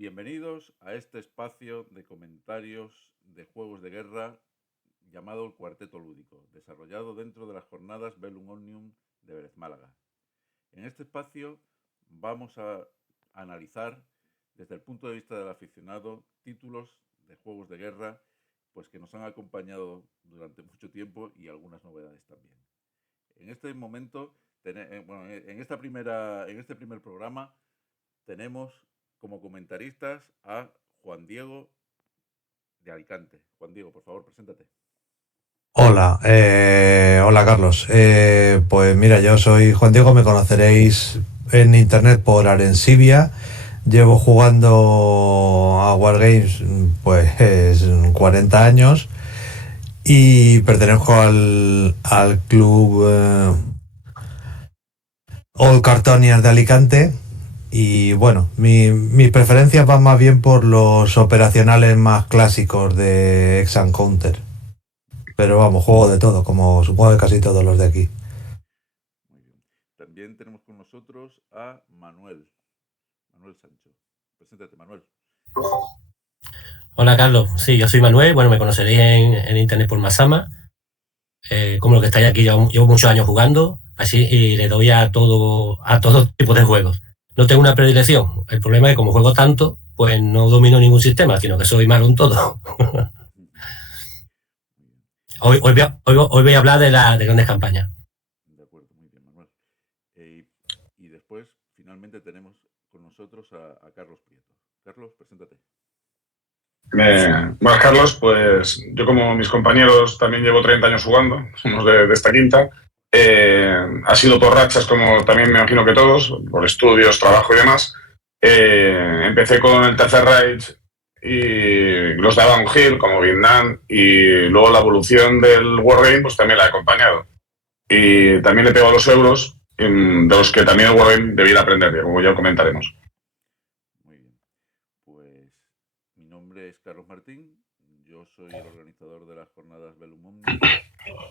Bienvenidos a este espacio de comentarios de juegos de guerra llamado el Cuarteto Lúdico, desarrollado dentro de las jornadas Bellum Omnium de Vélez Málaga. En este espacio vamos a analizar desde el punto de vista del aficionado títulos de juegos de guerra pues que nos han acompañado durante mucho tiempo y algunas novedades también. En este momento, en este primer programa tenemos como comentaristas a Juan Diego de Alicante. Juan Diego, por favor, preséntate. Hola, hola Carlos. Pues mira, yo soy Juan Diego, me conoceréis en internet por Arensibia. Llevo jugando a Wargames pues 40 años y pertenezco al club All Cartonians de Alicante. Y bueno, mi preferencia va más bien por los operacionales más clásicos de Ex and Counter. Pero vamos, juego de todo, como supongo que casi todos los de aquí. Muy bien. También tenemos con nosotros a Manuel Sancho. Preséntate, Manuel. Hola Carlos, sí, yo soy Manuel, bueno, me conoceréis en internet por Masama. Como lo que estáis aquí, llevo muchos años jugando, así, y le doy a todo tipo de juegos. No tengo una predilección, el problema es que como juego tanto, pues no domino ningún sistema, sino que soy malo en todo. Hoy voy a hablar de grandes campañas. De acuerdo, muy bien, Manuel. Y después, finalmente, tenemos con nosotros a Carlos Prieto. Carlos, preséntate. Bueno, Carlos, pues yo como mis compañeros también llevo 30 años jugando, somos de esta quinta. Ha sido por rachas, como también me imagino que todos, por estudios, trabajo y demás. Empecé con el Tercer Reich y los de Downhill, como Vietnam, y luego la evolución del Wargame, pues también la he acompañado. Y también le pego a los euros, de los que también el Wargame debiera aprender, como ya comentaremos. Muy bien. Pues mi nombre es Carlos Martín, yo soy el organizador de las jornadas Bellum Omnium.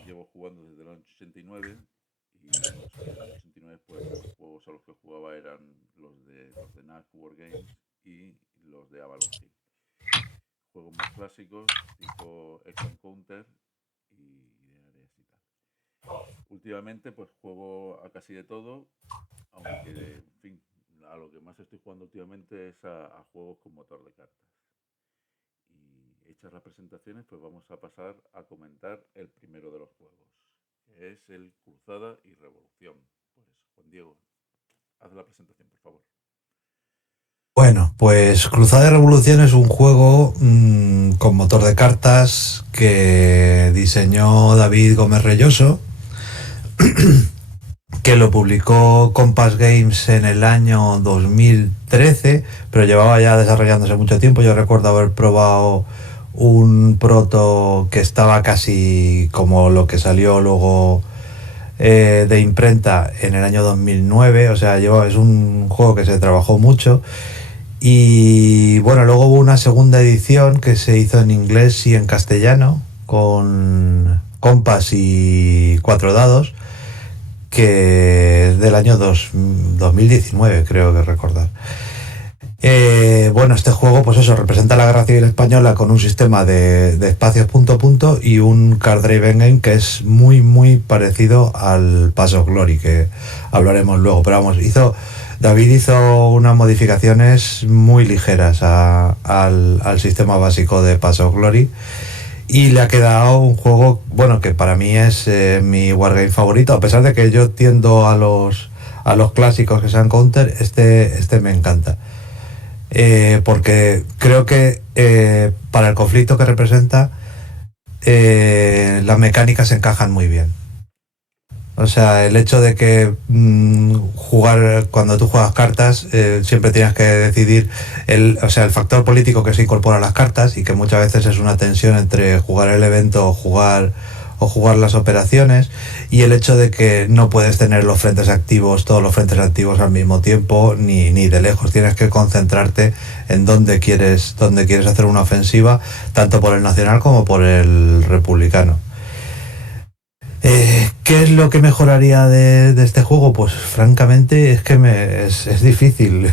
Llevo jugando desde el año 89 y en el año 89 pues los juegos a los que jugaba eran los de NAC Wargames y los de Avalon Hill. Juegos más clásicos tipo Ex and Counter y de áreas y tal. Últimamente pues juego a casi de todo, aunque en fin, a lo que más estoy jugando últimamente es a juegos con motor de cartas. Y hechas las presentaciones, pues vamos a pasar a comentar el primero de los juegos, que es el Cruzada y Revolución. Pues Juan Diego, haz la presentación, por favor. Bueno, pues Cruzada y Revolución es un juego con motor de cartas que diseñó David Gómez Reyoso, que lo publicó Compass Games en el año 2013, pero llevaba ya desarrollándose mucho tiempo. Yo recuerdo haber probado un proto que estaba casi como lo que salió luego de imprenta en el año 2009, o sea, es un juego que se trabajó mucho. Y bueno, luego hubo una segunda edición que se hizo en inglés y en castellano con Compass y 4 dados, que es del año 2019, creo que recordar. Bueno, este juego, pues eso, representa la Guerra Civil Española con un sistema de espacios punto a punto y un card driven game que es muy, muy parecido al Pass of Glory, que hablaremos luego. Pero vamos, David hizo unas modificaciones muy ligeras al sistema básico de Pass of Glory y le ha quedado un juego, bueno, que para mí es mi wargame favorito, a pesar de que yo tiendo a los clásicos que sean Counter. Este me encanta. Porque creo que para el conflicto que representa las mecánicas encajan muy bien. O sea, el hecho de que cuando tú juegas cartas siempre tienes que decidir el factor político que se incorpora a las cartas, y que muchas veces es una tensión entre jugar el evento o jugar las operaciones, y el hecho de que no puedes tener todos los frentes activos al mismo tiempo, ni de lejos. Tienes que concentrarte en dónde quieres hacer una ofensiva, tanto por el nacional como por el republicano. ¿Qué es lo que mejoraría de este juego? Pues francamente es que es difícil.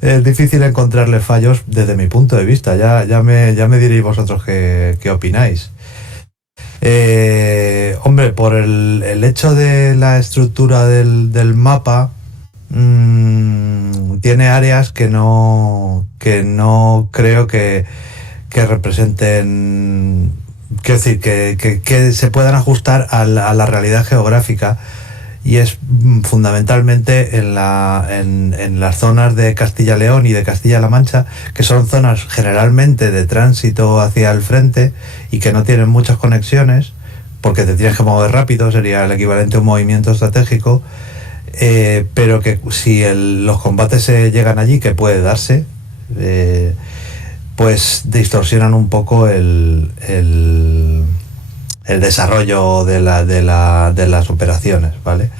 Es difícil encontrarle fallos desde mi punto de vista. Ya me diréis vosotros qué opináis. Hombre, por el hecho de la estructura del mapa, tiene áreas que no creo que representen, quiero decir, que se puedan ajustar a la realidad geográfica, y es fundamentalmente en las zonas de Castilla-León y de Castilla-La Mancha, que son zonas generalmente de tránsito hacia el frente y que no tienen muchas conexiones, porque te tienes que mover rápido, sería el equivalente a un movimiento estratégico, pero que si los combates se llegan allí, que puede darse, pues distorsionan un poco el desarrollo de las operaciones, ¿vale?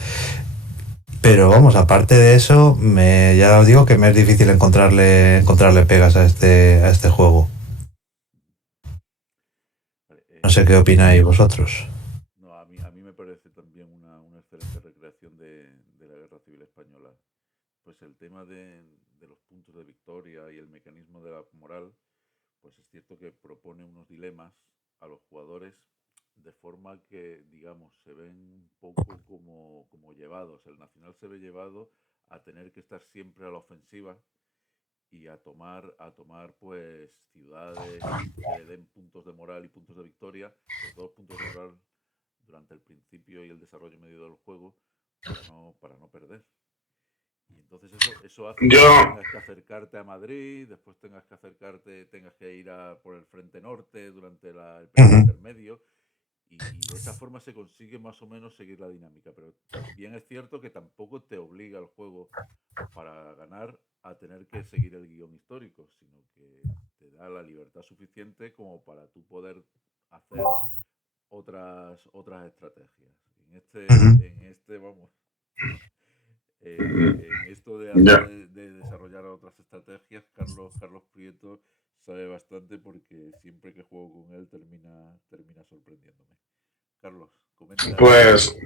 Pero vamos, aparte de eso, ya os digo que me es difícil encontrarle pegas a este juego. No sé qué opináis vosotros. No, a mí me parece también una excelente recreación de la Guerra Civil Española. Pues el tema de los puntos de victoria y el mecanismo de la moral, pues es cierto que propone unos dilemas a los jugadores, de forma que, digamos, se ven un poco como llevados. El Nacional se ve llevado a tener que estar siempre a la ofensiva y a tomar pues ciudades que le den puntos de moral y puntos de victoria, los dos puntos de moral durante el principio y el desarrollo medio del juego, para no perder. Y entonces eso hace que tengas que acercarte a Madrid, después tengas que ir por el frente norte durante el periodo intermedio, y de esa forma se consigue más o menos seguir la dinámica. Pero también es cierto que tampoco te obliga el juego, para ganar, a tener que seguir el guión histórico, sino que te da la libertad suficiente como para tú poder hacer otras estrategias. En esto de desarrollar otras estrategias, Carlos Prieto sabe bastante, porque siempre que juego con él termina sorprendiéndome. Carlos, comenta. Pues,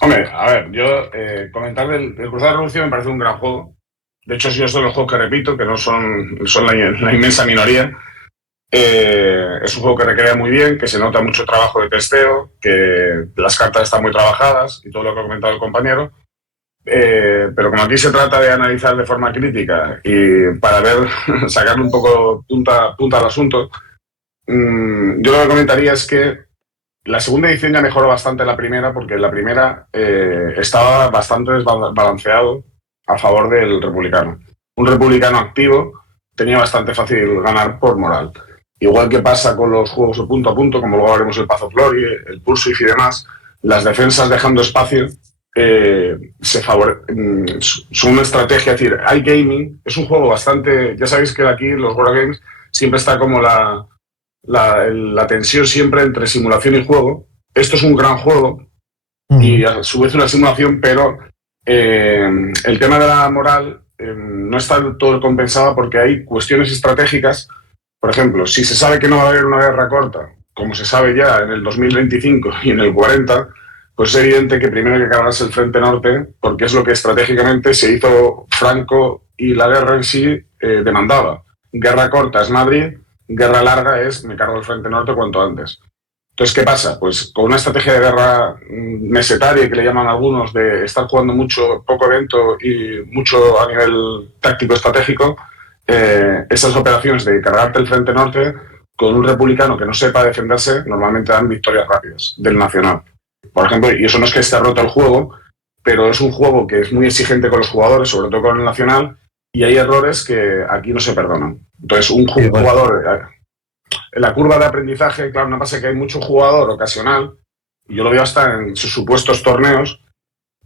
hombre, a ver, yo comentar del Cruzada Revolución me parece un gran juego. De hecho, yo soy de los juegos que repito, que no son la inmensa minoría. Es un juego que recrea muy bien, que se nota mucho trabajo de testeo, que las cartas están muy trabajadas y todo lo que ha comentado el compañero. Pero como aquí se trata de analizar de forma crítica y para sacarle un poco punta al asunto, yo lo que comentaría es que la segunda edición ya mejoró bastante la primera, porque la primera estaba bastante desbalanceado a favor del republicano. Un republicano activo tenía bastante fácil ganar por moral. Igual que pasa con los juegos de punto a punto, como luego haremos el Path of Glory, el Pursuit y demás, las defensas dejando espacio son una estrategia. Es decir, iGaming es un juego bastante... Ya sabéis que aquí los Wargames siempre está como la tensión siempre entre simulación y juego. Esto es un gran juego y a su vez una simulación, pero el tema de la moral no está del todo compensado, porque hay cuestiones estratégicas. Por ejemplo, si se sabe que no va a haber una guerra corta, como se sabe ya en el 2025 y en el 40, pues es evidente que primero hay que cargarse el frente norte, porque es lo que estratégicamente se hizo Franco y la guerra en sí demandaba. Guerra corta es Madrid, guerra larga es me cargo el frente norte cuanto antes. Entonces, ¿qué pasa? Pues con una estrategia de guerra mesetaria, que le llaman algunos, de estar jugando mucho, poco evento y mucho a nivel táctico estratégico, esas operaciones de cargarte el frente norte con un republicano que no sepa defenderse normalmente dan victorias rápidas del Nacional. Por ejemplo, y eso no es que esté roto el juego, pero es un juego que es muy exigente con los jugadores, sobre todo con el Nacional, y hay errores que aquí no se perdonan. Entonces, un jugador... En la curva de aprendizaje, claro, no pasa que hay mucho jugador ocasional, y yo lo veo hasta en sus supuestos torneos,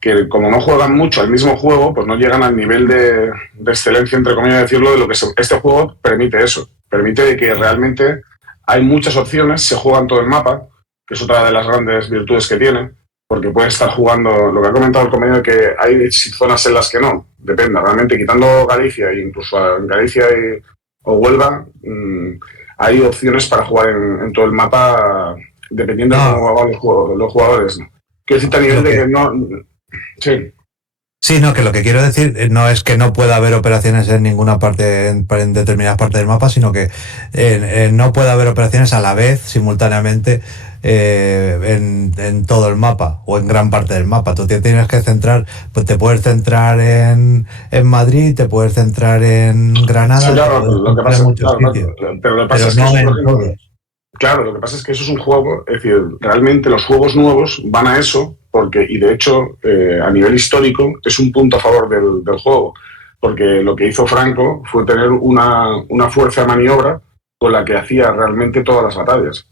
que como no juegan mucho al mismo juego, pues no llegan al nivel de excelencia, entre comillas decirlo, de lo que este juego permite eso. Permite que realmente hay muchas opciones, se juega en todo el mapa, que es otra de las grandes virtudes que tiene, porque puedes estar jugando, lo que ha comentado el compañero, que hay zonas en las que no, depende, realmente quitando Galicia, e incluso en Galicia o Huelva, hay opciones para jugar en todo el mapa, dependiendo de cómo van los jugadores, ¿no? Quiero decirte a nivel de que no... Sí. Sí, no, que lo que quiero decir no es que no pueda haber operaciones en ninguna parte, en determinadas partes del mapa, sino que no puede haber operaciones a la vez, simultáneamente, en todo el mapa o en gran parte del mapa. Tú te tienes que centrar, pues te puedes centrar en Madrid, te puedes centrar en Granada, Sí, claro, te puedes lo que centrar pasa, en muchos claro, sitios, pero lo que pasa pero es que no eso, por en ejemplo, todos. claro, lo que pasa es que eso es un juego, es decir, realmente los juegos nuevos van a eso, porque, y de hecho, a nivel histórico, es un punto a favor del juego, porque lo que hizo Franco fue tener una fuerza de maniobra con la que hacía realmente todas las batallas.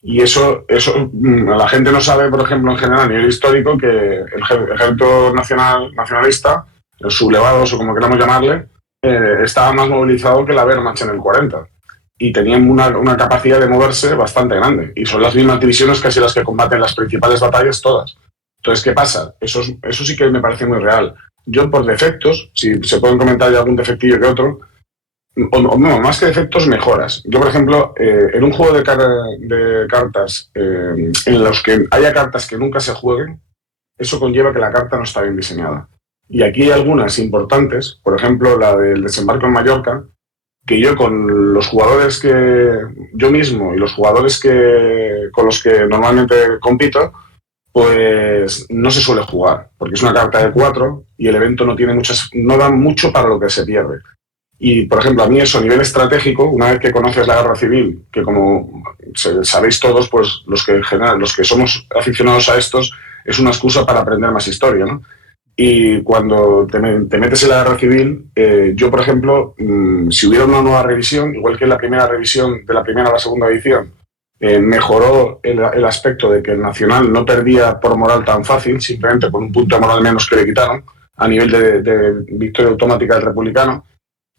Y eso la gente no sabe, por ejemplo, en general, a nivel histórico, que el ejército nacionalista, el sublevados o como queramos llamarle, estaba más movilizado que la Wehrmacht en el 40 y tenían una capacidad de moverse bastante grande. Y son las mismas divisiones casi las que combaten las principales batallas todas. Entonces, ¿qué pasa? Eso sí que me parece muy real. Yo, por defectos, si se pueden comentar ya algún defectillo que otro, o no, más que defectos, mejoras. Yo, por ejemplo, en un juego de cartas en los que haya cartas que nunca se jueguen, eso conlleva que la carta no está bien diseñada. Y aquí hay algunas importantes, por ejemplo, la del desembarco en Mallorca, que yo con los jugadores que yo mismo y los jugadores con los que normalmente compito, pues no se suele jugar, porque es una carta de 4 y el evento no da mucho para lo que se pierde. Y, por ejemplo, a mí eso a nivel estratégico, una vez que conoces la guerra civil, que como sabéis todos, pues los que somos aficionados a estos, es una excusa para aprender más historia, ¿no? Y cuando te metes en la guerra civil, yo, por ejemplo, si hubiera una nueva revisión, igual que en la primera revisión de la primera a la segunda edición, mejoró el aspecto de que el Nacional no perdía por moral tan fácil, simplemente con un punto de moral menos que le quitaron, a nivel de victoria automática del republicano.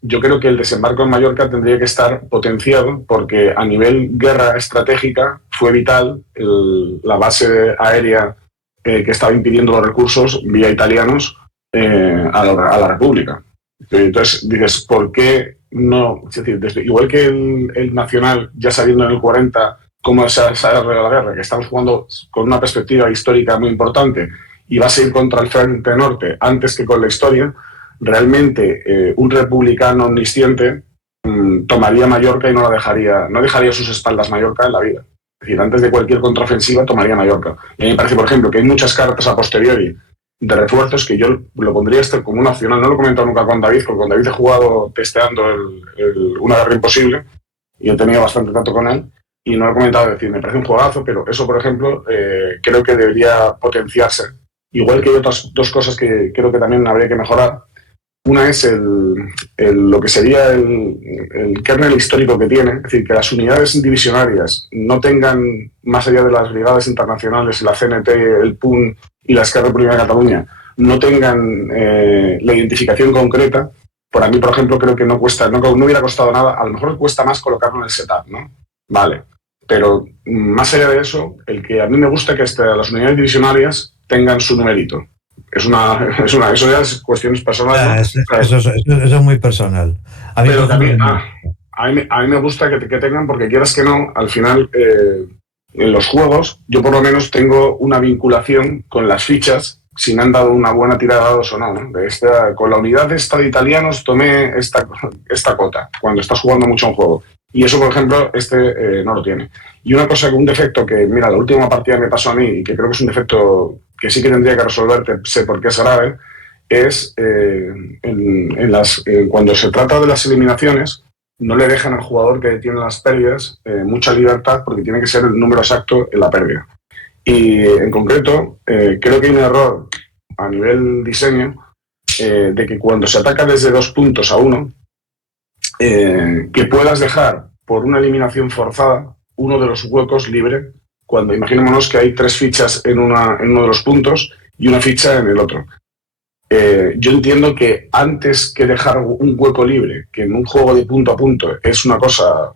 Yo creo que el desembarco en Mallorca tendría que estar potenciado porque a nivel guerra estratégica fue vital la base aérea que estaba impidiendo los recursos vía italianos a la República. Entonces dices, ¿por qué no? Es decir, igual que el Nacional, ya sabiendo en el 40 cómo se ha desarrollado la guerra, que estamos jugando con una perspectiva histórica muy importante y vas a ir contra el Frente Norte antes que con la historia, realmente un republicano omnisciente tomaría Mallorca y no dejaría sus espaldas Mallorca en la vida. Es decir, antes de cualquier contraofensiva tomaría Mallorca. Y a mí me parece, por ejemplo, que hay muchas cartas a posteriori de refuerzos que yo lo pondría como una opcional. No lo he comentado nunca con David, porque con David he jugado testeando una guerra imposible y he tenido bastante trato con él. Y no lo he comentado, decir, me parece un juegazo, pero eso, por ejemplo, creo que debería potenciarse. Igual que hay otras dos cosas que creo que también habría que mejorar. Una es lo que sería el kernel histórico que tiene, es decir, que las unidades divisionarias no tengan, más allá de las brigadas internacionales, la CNT, el PUN y la Esquerra Republicana de Cataluña, no tengan la identificación concreta. Por mí, por ejemplo, creo que no hubiera costado nada. A lo mejor cuesta más colocarlo en el setup, ¿no? Vale. Pero más allá de eso, el que a mí me gusta que las unidades divisionarias tengan su numerito. Eso ya es cuestiones personales, ¿no? Eso es muy personal. A mí, pero también a mí me gusta que tengan, porque quieras que no, al final en los juegos yo por lo menos tengo una vinculación con las fichas, si me han dado una buena tirada de dados o no, ¿no? Con la unidad de italianos tomé esta cota, cuando estás jugando mucho un juego. Y eso, por ejemplo, no lo tiene. Y un defecto que, mira, la última partida me pasó a mí y que creo que es un defecto que sí que tendría que resolver, sé por qué es grave, es cuando se trata de las eliminaciones, no le dejan al jugador que tiene las pérdidas mucha libertad porque tiene que ser el número exacto en la pérdida. Y en concreto, creo que hay un error a nivel diseño de que cuando se ataca desde 2 puntos a 1, que puedas dejar por una eliminación forzada uno de los huecos libre, cuando imaginémonos que hay 3 fichas en uno de los puntos y una ficha en el otro. Yo entiendo que antes que dejar un hueco libre, que en un juego de punto a punto es una cosa,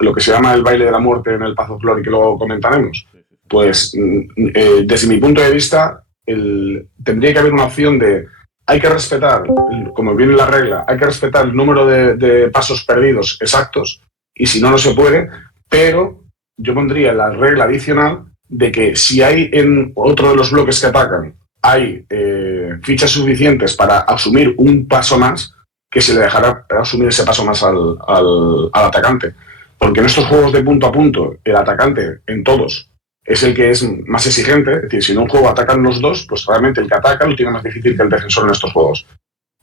lo que se llama el baile de la muerte en el Path of Glory, que luego comentaremos, pues desde mi punto de vista tendría que haber una opción de hay que respetar, como viene la regla, hay que respetar el número de pasos perdidos exactos y si no, no se puede, pero yo pondría la regla adicional de que si hay en otro de los bloques que atacan hay fichas suficientes para asumir un paso más, que se le dejará asumir ese paso más al atacante. Porque en estos juegos de punto a punto, el atacante en todos es el que es más exigente. Es decir, si en un juego atacan los dos, pues realmente el que ataca lo tiene más difícil que el defensor en estos juegos.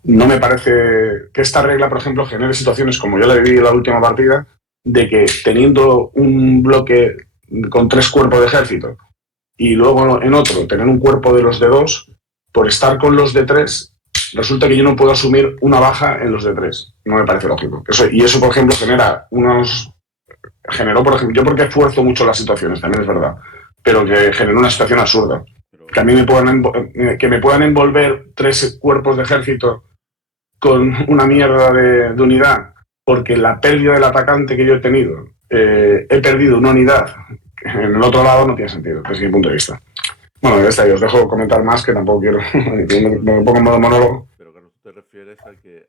No me parece que esta regla, por ejemplo, genere situaciones como yo la viví en la última partida, de que teniendo un bloque con 3 cuerpos de ejército y luego en otro tener un cuerpo de los de 2, por estar con los de 3, resulta que yo no puedo asumir una baja en los de 3. No me parece lógico. Y eso, por ejemplo, generó, por ejemplo, yo porque esfuerzo mucho las situaciones, también es verdad, pero que generó una situación absurda. Que a mí me puedan envolver 3 cuerpos de ejército con una mierda de unidad, porque la pérdida del atacante que yo he tenido, he perdido una unidad en el otro lado, no tiene sentido, desde mi punto de vista. Bueno, ya está, yo os dejo comentar más, que tampoco quiero, me pongo en modo monólogo. Pero Carlos, tú te refieres a que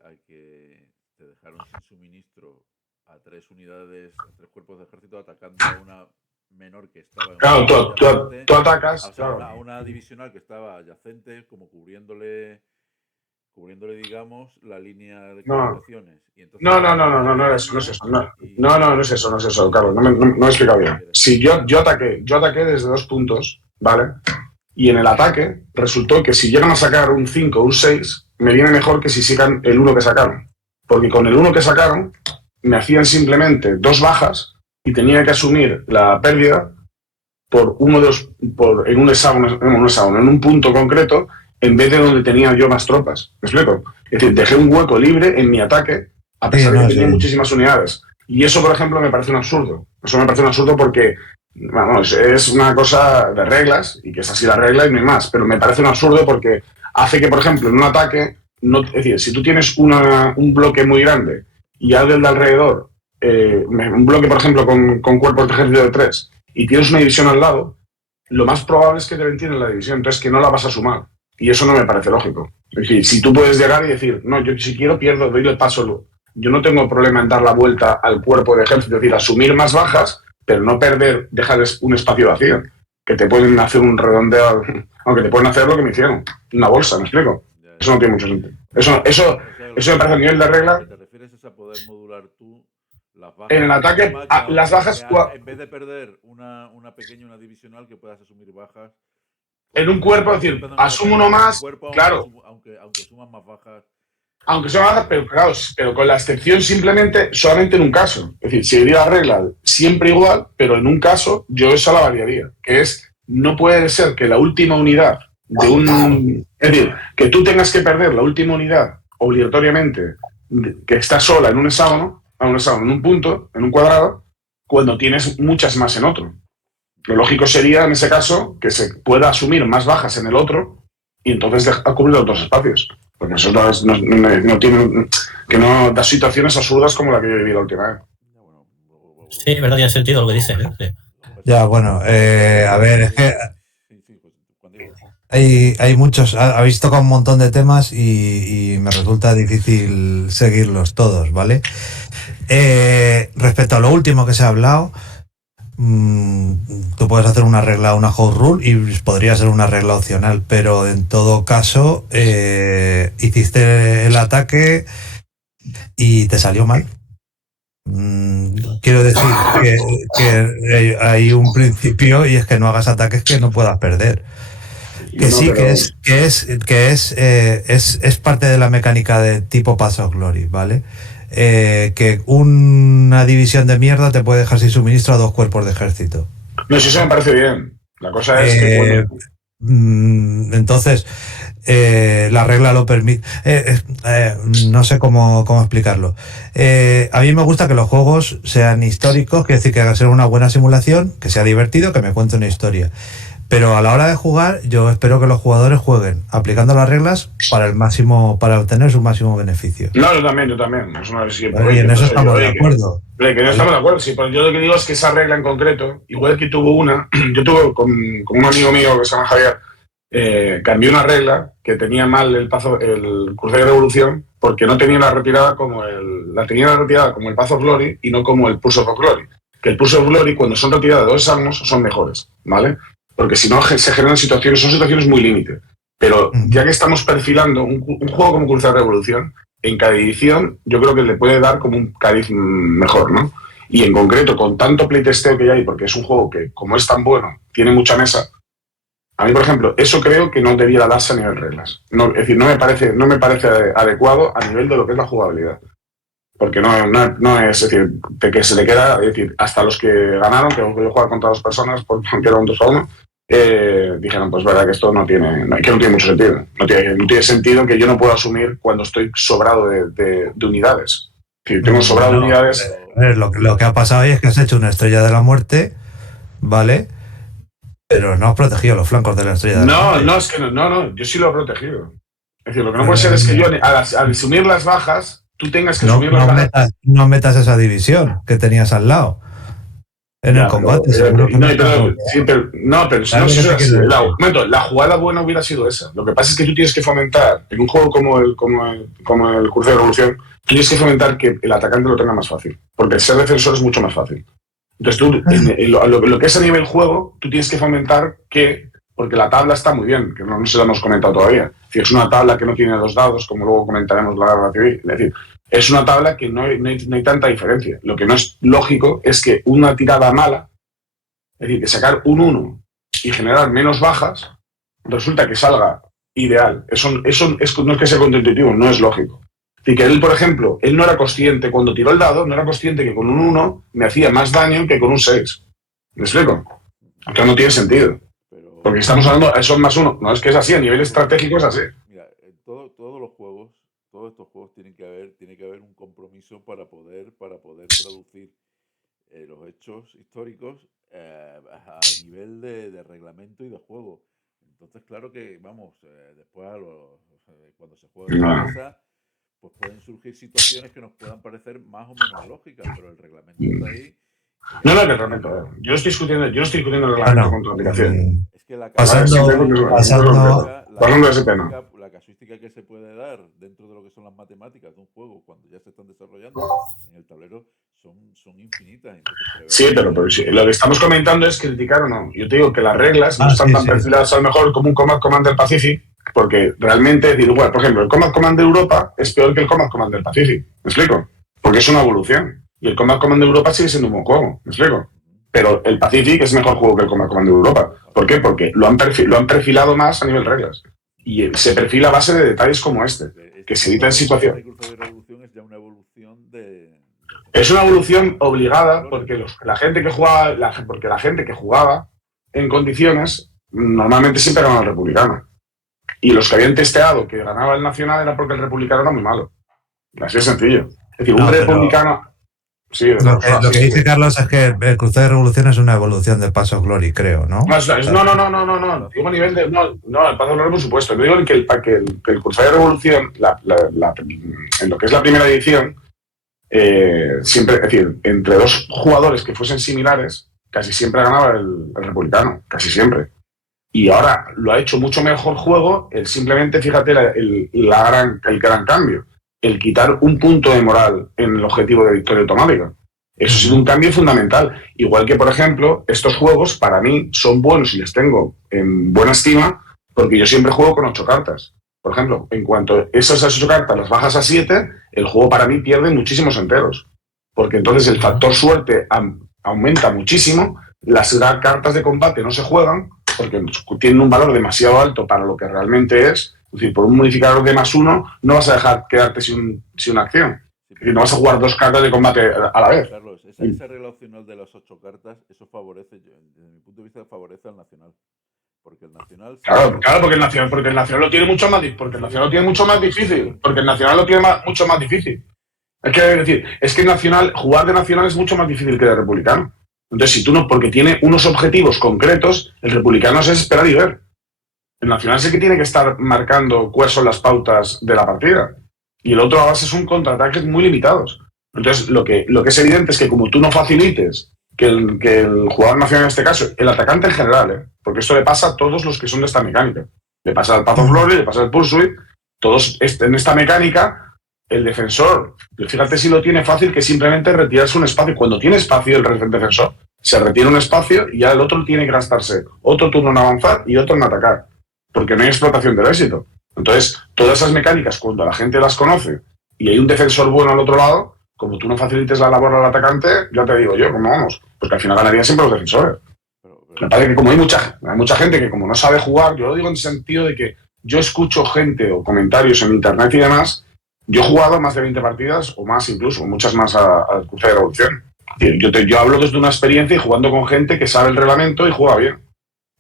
te dejaron sin suministro a 3 unidades, a 3 cuerpos de ejército atacando a una menor que estaba en claro, tú atacas, o sea, claro. a una divisional que estaba adyacente, como cubriéndole, digamos, la línea de comunicaciones. No es eso. No es eso, Carlos. No he explicado bien. Si yo ataqué desde 2 puntos, ¿vale? Y en el ataque resultó que si llegan a sacar un 5 o un 6, me viene mejor que si sacan el 1 que sacaron. Porque con el 1 que sacaron, me hacían simplemente 2 bajas y tenía que asumir la pérdida en un hexágono, en un punto concreto, en vez de donde tenía yo más tropas. ¿Me explico? Es decir, dejé un hueco libre en mi ataque, a pesar de que tenía muchísimas unidades. Y eso, por ejemplo, me parece un absurdo. Eso me parece un absurdo porque, vamos, es una cosa de reglas, y que es así la regla y no hay más. Pero me parece un absurdo porque hace que, por ejemplo, en un ataque, es decir, si tú tienes un bloque muy grande y alguien de alrededor, un bloque, por ejemplo, con cuerpos de ejército de 3, y tienes una división al lado, lo más probable es que te entiendan la división, entonces que no la vas a sumar. Y eso no me parece lógico. Es decir, si tú puedes llegar y decir, no, yo si quiero pierdo, doy el paso, yo no tengo problema en dar la vuelta al cuerpo de ejército, es decir, asumir más bajas, pero no dejar un espacio vacío, que te pueden hacer un redondeo, aunque te pueden hacer lo que me hicieron, una bolsa, ¿me explico? Eso no tiene mucho sentido. Eso me parece a nivel de regla. ¿Te refieres a poder modular tú las bajas? En el ataque, las bajas... En vez de perder una pequeña, una divisional, que puedas asumir bajas. En un cuerpo, es decir, asumo uno más, claro. Aunque suman más bajas. Aunque son bajas, pero claro, pero con la excepción solamente en un caso. Es decir, seguiría la regla siempre igual, pero en un caso yo eso la variaría, que es, no puede ser que la última unidad de un... Es decir, que tú tengas que perder la última unidad obligatoriamente, que está sola en un hexágono, en un punto, en un cuadrado, cuando tienes muchas más en otro. Lo lógico sería, en ese caso, que se pueda asumir más bajas en el otro y entonces cubrir los 2 espacios. Porque eso no tiene... que no da situaciones absurdas como la que yo he vivido la última vez. Sí, es verdad, tiene sentido lo que dices. Sí. Ya, bueno, a ver, es que hay muchos, habéis tocado un montón de temas y me resulta difícil seguirlos todos, ¿vale? Respecto a lo último que se ha hablado, tú puedes hacer una regla, una house rule, y podría ser una regla opcional, pero en todo caso hiciste el ataque y te salió mal. Quiero decir que hay un principio, y es que no hagas ataques que no puedas perder. Que sí, que es parte de la mecánica de tipo Path of Glory, ¿vale? Que una división de mierda te puede dejar sin suministro a 2 cuerpos de ejército. No, si eso me parece bien. La cosa es que... Bueno. Entonces, la regla lo permite. No sé cómo explicarlo. A mí me gusta que los juegos sean históricos, quiere decir que haga ser una buena simulación, que sea divertido, que me cuente una historia. Pero a la hora de jugar, yo espero que los jugadores jueguen aplicando las reglas para obtener su máximo beneficio. No, yo también. Eso no es siempre. Y en eso estamos de acuerdo. Que no estamos de acuerdo. Sí, pero yo lo que digo es que esa regla en concreto, igual que tuvo una, yo tuve con un amigo mío que se llama Javier, cambié una regla que tenía mal el crucero de revolución, porque no tenía la retirada como el Path of Glory y no como el Pulse of Glory. Que el Pulse of Glory, cuando son retiradas de 2 hexágonos, son mejores, ¿vale? Porque si no se generan son situaciones muy límite. Pero ya que estamos perfilando un juego como Cruzar Revolución, en cada edición yo creo que le puede dar como un cariz mejor, ¿no? Y en concreto, con tanto playtesteo que hay, porque es un juego que, como es tan bueno, tiene mucha mesa, a mí, por ejemplo, eso creo que no debiera darse a nivel reglas. No, es decir, no me parece adecuado a nivel de lo que es la jugabilidad. Porque no es decir, de que se le queda, es decir, hasta los que ganaron, que yo jugar contra 2 personas, porque era un 2-1, dijeron, pues verdad que esto no tiene mucho sentido. No tiene sentido que yo no pueda asumir cuando estoy sobrado de unidades. Es decir, tengo sobrado de unidades. A ver, lo que ha pasado ahí es que has hecho una estrella de la muerte, ¿vale? Pero no has protegido los flancos de la estrella de la muerte. No, es que no, yo sí lo he protegido. Es decir, lo que no puede ser es que yo, al asumir las bajas, tú tengas que subir las bajas. No metas esa división que tenías al lado. En el combate. La jugada buena hubiera sido esa. Lo que pasa es que tú tienes que fomentar, en un juego como el Curso de Revolución, tienes que fomentar que el atacante lo tenga más fácil. Porque ser defensor es mucho más fácil. Entonces tú, lo que es a nivel juego, tú tienes que fomentar que, porque la tabla está muy bien, que no se la hemos comentado todavía. Es decir, es una tabla que no tiene 2 dados, como luego comentaremos la guerra civil. Es decir, es una tabla que no hay tanta diferencia. Lo que no es lógico es que una tirada mala, es decir, que sacar un 1 y generar menos bajas, resulta que salga ideal. Eso no es que sea contraintuitivo, no es lógico. Y que él, por ejemplo, él no era consciente, cuando tiró el dado, no era consciente que con un 1 me hacía más daño que con un 6. ¿Me explico? Entonces no tiene sentido. Porque estamos hablando, eso es más 1. No, es que es así, a nivel estratégico es así. Mira, en todos estos juegos tiene que haber un compromiso para poder traducir los hechos históricos a nivel de reglamento y de juego. Entonces, claro que, vamos, después cuando se juega en la mesa, pues pueden surgir situaciones que nos puedan parecer más o menos lógicas, pero el reglamento está ahí. No, el reglamento. Yo no estoy discutiendo el reglamento con tu aplicación. Es que la casuística que se puede dar dentro de lo que son las matemáticas de un juego cuando ya se están desarrollando en el tablero son infinitas. Sí, pero lo que estamos comentando es criticar o no. Yo te digo que las reglas no están tan perfiladas a lo mejor como un Command del Pacific, porque realmente, bueno, por ejemplo, el Command de Europa es peor que el Command del Pacific. ¿Me explico? Porque es una evolución. Y el Command de Europa sigue siendo un buen juego. ¿Me explico? Pero el Pacific es mejor juego que el Command de Europa. ¿Por qué? Porque lo han perfilado más a nivel reglas. Y se perfila a base de detalles como este, que se evita en situación. Es una evolución obligada porque la gente que jugaba en condiciones normalmente siempre ganaba el republicano. Y los que habían testeado que ganaba el nacional era porque el republicano era muy malo. Así de sencillo. Es decir, un republicano... Sí, lo que dice Carlos es que el Cruzado de Revolución es una evolución de Path of Glory, creo, ¿no? No. Digo a nivel de... No, el Path of Glory, por supuesto. Yo digo que el Cruzado de Revolución, en lo que es la primera edición, siempre, es decir, entre 2 jugadores que fuesen similares, casi siempre ganaba el republicano, casi siempre. Y ahora lo ha hecho mucho mejor juego, simplemente, fíjate, el gran cambio. El quitar un punto de moral en el objetivo de victoria automática. Eso ha sido un cambio fundamental. Igual que, por ejemplo, estos juegos para mí son buenos y les tengo en buena estima porque yo siempre juego con 8 cartas. Por ejemplo, en cuanto esas 8 cartas las bajas a 7, el juego para mí pierde muchísimos enteros. Porque entonces el factor suerte aumenta muchísimo, las cartas de combate no se juegan porque tienen un valor demasiado alto para lo que realmente es. Es decir, por un modificador de +1 no vas a dejar quedarte sin una acción. Es decir, no vas a jugar 2 cartas de combate a la vez. Carlos, esa regla opcional de las 8 cartas, eso favorece, desde mi punto de vista, favorece al Nacional. Porque el Nacional... Claro, porque el Nacional lo tiene mucho más difícil. Porque el Nacional lo tiene mucho más difícil. Es que jugar de Nacional es mucho más difícil que de Republicano. Entonces, porque tiene unos objetivos concretos, el Republicano es esperar y ver. El Nacional es el que tiene que estar marcando cuáles son las pautas de la partida. Y el otro a base son contraataques muy limitados. Entonces, lo que es evidente es que como tú no facilites que el jugador nacional, en este caso, el atacante en general, porque esto le pasa a todos los que son de esta mecánica. Le pasa al Path of Glory, le pasa al Pursuit, todos en esta mecánica, el defensor, fíjate si lo tiene fácil, que simplemente retirarse un espacio. Cuando tiene espacio el defensor, se retira un espacio y ya el otro tiene que gastarse otro turno en avanzar y otro en atacar. porque no hay explotación del éxito. Entonces, todas esas mecánicas, cuando la gente las conoce y hay un defensor bueno al otro lado, como tú no facilites la labor al atacante, ya te digo yo, ¿cómo vamos? Pues que al final ganarían siempre los defensores. Me parece que como hay mucha gente que como no sabe jugar, yo lo digo en el sentido de que yo escucho gente o comentarios en internet y demás, yo he jugado más de 20 partidas o más incluso, muchas más al Cruce de Revolución. Yo hablo desde una experiencia y jugando con gente que sabe el reglamento y juega bien.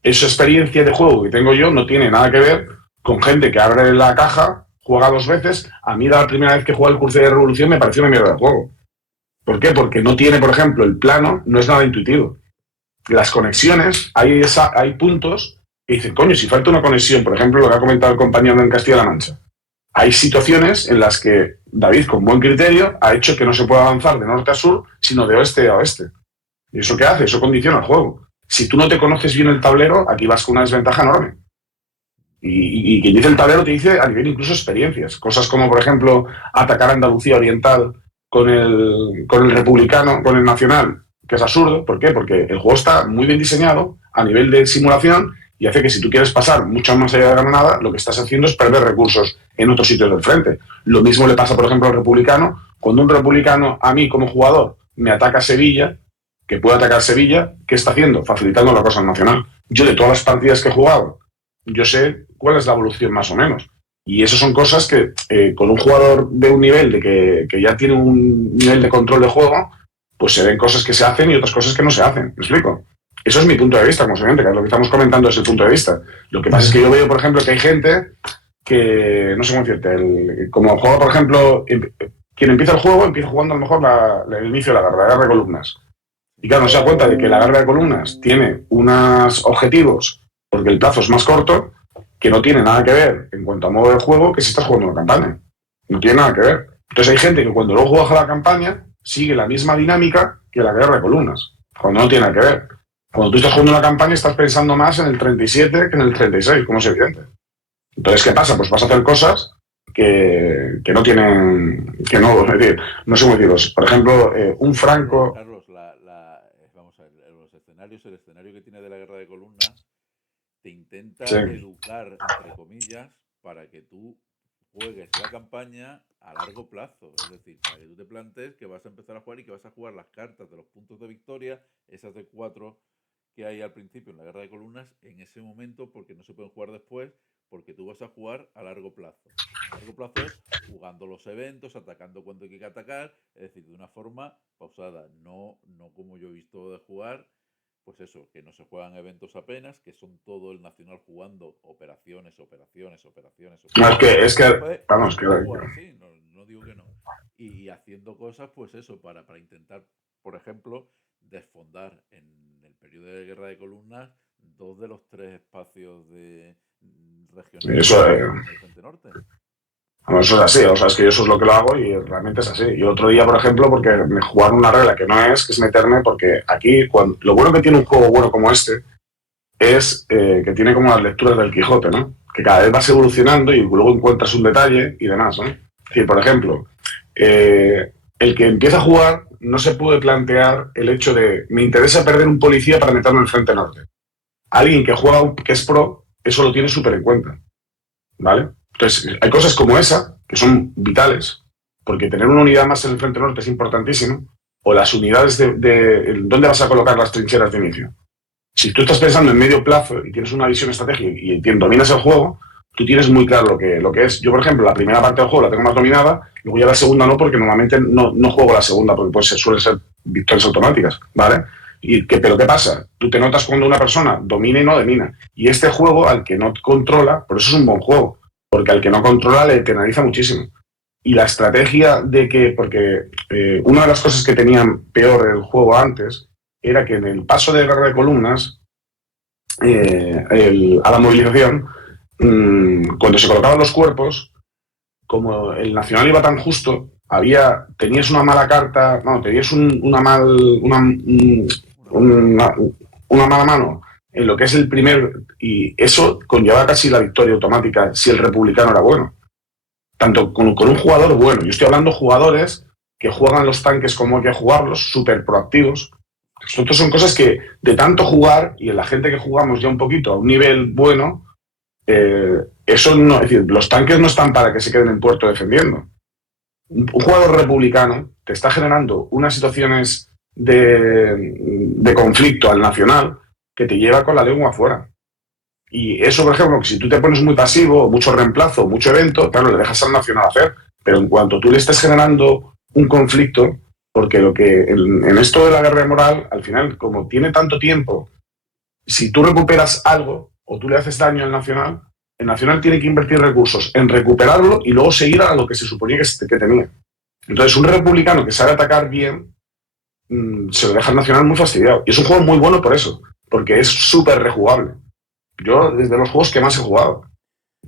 Esa experiencia de juego que tengo yo no tiene nada que ver con gente que abre la caja, juega 2 veces. A mí la primera vez que jugué el Cruce de Revolución me pareció una mierda de juego. ¿Por qué? Porque no tiene, por ejemplo, el plano, no es nada intuitivo. Las conexiones, hay puntos que dicen, coño, si falta una conexión, por ejemplo, lo que ha comentado el compañero en Castilla-La Mancha. Hay situaciones en las que David, con buen criterio, ha hecho que no se pueda avanzar de norte a sur, sino de oeste a oeste. ¿Y eso qué hace? Eso condiciona el juego. Si tú no te conoces bien el tablero, aquí vas con una desventaja enorme. Y quien dice el tablero te dice a nivel incluso experiencias. Cosas como, por ejemplo, atacar a Andalucía Oriental con el republicano, con el nacional, que es absurdo. ¿Por qué? Porque el juego está muy bien diseñado a nivel de simulación y hace que si tú quieres pasar mucho más allá de Granada, lo que estás haciendo es perder recursos en otros sitios del frente. Lo mismo le pasa, por ejemplo, al republicano. Cuando un republicano, a mí como jugador, me ataca a Sevilla, que puede atacar Sevilla, ¿qué está haciendo? Facilitando la cosa al nacional. Yo, de todas las partidas que he jugado, yo sé cuál es la evolución más o menos. Y eso son cosas que con un jugador de un nivel, de que ya tiene un nivel de control de juego, pues se ven cosas que se hacen y otras cosas que no se hacen. ¿Me explico? Eso es mi punto de vista, como se que lo que estamos comentando es el punto de vista. Lo que pasa es que yo veo, por ejemplo, que hay gente que, no sé cómo decirte, como juega, por ejemplo, quien empieza el juego, empieza jugando a lo mejor el inicio de la guerra de columnas. Y claro, no se da cuenta de que la guerra de columnas tiene unos objetivos, porque el plazo es más corto, que no tiene nada que ver en cuanto a modo de juego que si estás jugando una campaña. No tiene nada que ver. Entonces hay gente que cuando luego juega a la campaña sigue la misma dinámica que la guerra de columnas, cuando no tiene nada que ver. Cuando tú estás jugando una campaña estás pensando más en el 37 que en el 36, como es evidente. Entonces, ¿qué pasa? Pues vas a hacer cosas que no tienen... que no, es decir, no sé cómo decirlo. Por ejemplo, un franco... Carlos, vamos a ver, los escenarios, el escenario que tiene de la guerra de columnas te intenta educar, entre comillas, para que tú juegues la campaña a largo plazo. Es decir, para que tú te plantees que vas a empezar a jugar y que vas a jugar las cartas de los puntos de victoria, esas de 4 que hay al principio en la guerra de columnas, en ese momento, porque no se pueden jugar después, porque tú vas a jugar a largo plazo. A largo plazo es jugando los eventos, atacando cuando hay que atacar, es decir, de una forma pausada, no como yo he visto de jugar, pues eso, que no se juegan eventos apenas, que son todo el nacional jugando operaciones. No, es que vamos, que... Así, no digo que no. Y haciendo cosas, pues eso, para intentar, por ejemplo, desfondar en el periodo de guerra de columnas 2 de los 3 espacios de regionales eso, del Frente Norte. Bueno, eso es así, o sea, es que yo eso es lo que lo hago y realmente es así. Y otro día, por ejemplo, porque me jugaron una regla que no es, que es meterme, porque aquí, lo bueno que tiene un juego bueno como este es que tiene como las lecturas del Quijote, ¿no? Que cada vez vas evolucionando y luego encuentras un detalle y demás, ¿no? Es decir, por ejemplo, el que empieza a jugar no se puede plantear el hecho de me interesa perder un policía para meterlo en el Frente Norte. Alguien que juega, que es pro, eso lo tiene súper en cuenta, ¿vale? Entonces, hay cosas como esa que son vitales, porque tener una unidad más en el Frente Norte es importantísimo, o las unidades de dónde vas a colocar las trincheras de inicio. Si tú estás pensando en medio plazo y tienes una visión estratégica y dominas el juego, tú tienes muy claro lo que es. Yo, por ejemplo, la primera parte del juego la tengo más dominada, luego ya la segunda no, porque normalmente no juego la segunda, porque pues suelen ser victorias automáticas, ¿vale? Pero ¿qué pasa? Tú te notas cuando una persona domina y no domina. Y este juego, al que no controla, por eso es un buen juego, porque al que no controla le penaliza muchísimo. Y la estrategia de que, porque una de las cosas que tenía peor el juego antes era que en el paso de guerra de columnas a la movilización, cuando se colocaban los cuerpos, como el nacional iba tan justo, tenías una mala carta, no, tenías una mala mano en lo que es el primer, y eso conlleva casi la victoria automática si el republicano era bueno. Tanto con un jugador bueno. Yo estoy hablando de jugadores que juegan los tanques como hay que jugarlos, súper proactivos. Estas son cosas que de tanto jugar, y en la gente que jugamos ya un poquito a un nivel bueno, eso no, es decir, los tanques no están para que se queden en puerto defendiendo. Un jugador republicano te está generando unas situaciones de conflicto al nacional que te lleva con la lengua afuera. Y eso, por ejemplo, que si tú te pones muy pasivo, mucho reemplazo, mucho evento, claro, le dejas al nacional hacer. Pero en cuanto tú le estés generando un conflicto, porque lo que en esto de la guerra moral, al final, como tiene tanto tiempo, si tú recuperas algo o tú le haces daño al nacional, el nacional tiene que invertir recursos en recuperarlo y luego seguir a lo que se suponía que tenía. Entonces, un republicano que sabe atacar bien, se lo deja al nacional muy fastidiado. Y es un juego muy bueno por eso, porque es súper rejugable. Yo, desde los juegos que más he jugado.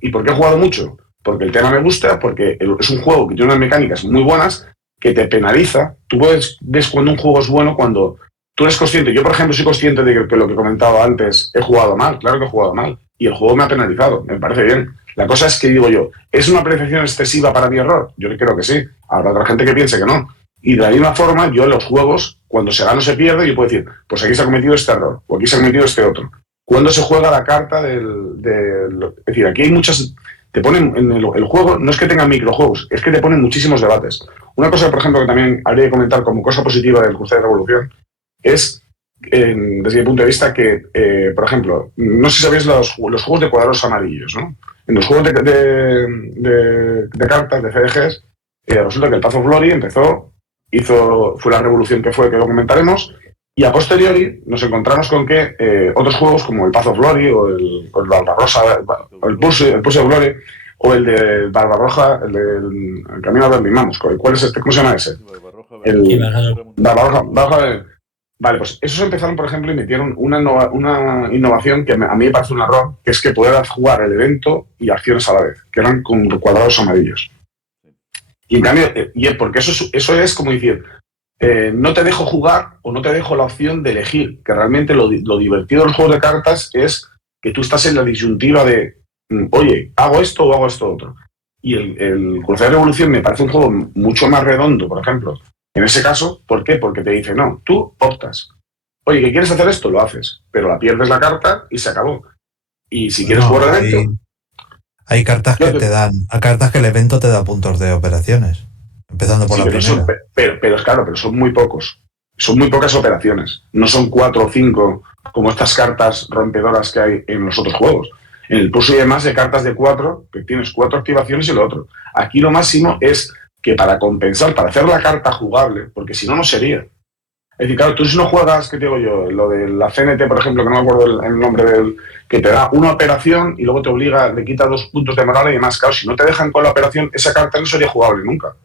¿Y por qué he jugado mucho? Porque el tema me gusta, porque es un juego que tiene unas mecánicas muy buenas que te penaliza. Tú ves cuando un juego es bueno cuando tú eres consciente. Yo, por ejemplo, soy consciente de que lo que he comentado antes, he jugado mal. Claro que he jugado mal. Y el juego me ha penalizado. Me parece bien. La cosa es que digo yo, ¿es una apreciación excesiva para mi error? Yo creo que sí. Habrá otra gente que piense que no. Y de la misma forma, yo en los juegos, cuando se gana o se pierde, yo puedo decir, pues aquí se ha cometido este error, o aquí se ha cometido este otro. Cuando se juega la carta es decir, aquí hay muchas... Te ponen en el juego, no es que tengan microjuegos, es que te ponen muchísimos debates. Una cosa, por ejemplo, que también habría que comentar como cosa positiva del Crucero de Revolución es, desde mi punto de vista, que, por ejemplo, no sé si sabéis los juegos de cuadrados amarillos, ¿no? En los juegos de cartas, de CDGs, resulta que el Path of Glory fue la revolución que lo comentaremos, y a posteriori nos encontramos con que otros juegos como el Path of Glory o el Barbarossa, o el Pulse of Glory, o el de Barbarroja, el Camino a Berlín, vamos, ¿cuál es este? ¿Cómo se llama ese? El Barbarroja. Vale, pues esos empezaron, por ejemplo, y metieron una innovación que a mí me parece un error, que es que puedas jugar el evento y acciones a la vez, que eran con cuadrados amarillos. Y en cambio, porque eso es como decir, no te dejo jugar o no te dejo la opción de elegir, que realmente lo divertido de los juegos de cartas es que tú estás en la disyuntiva de, oye, ¿hago esto o hago esto otro? Y el Crucero de Revolución me parece un juego mucho más redondo, por ejemplo. En ese caso, ¿por qué? Porque te dice, no, tú optas. Oye, ¿que quieres hacer esto? Lo haces, pero la pierdes la carta y se acabó. Y si quieres jugar el evento... Hay cartas que te dan, hay cartas que el evento te da puntos de operaciones, empezando por la primera. Pero es claro, pero son muy pocos. Son muy pocas operaciones. No son 4 o 5 como estas cartas rompedoras que hay en los otros juegos. En el Pulse y demás de cartas de 4, que tienes 4 activaciones y lo otro. Aquí lo máximo es que para compensar, para hacer la carta jugable, porque si no, no sería. Es decir, claro, tú si no juegas, ¿qué te digo yo? Lo de la CNT, por ejemplo, que no me acuerdo el nombre del... que te da una operación y luego te obliga, le quita 2 puntos de moral y demás. Claro, si no te dejan con la operación, esa carta no sería jugable nunca.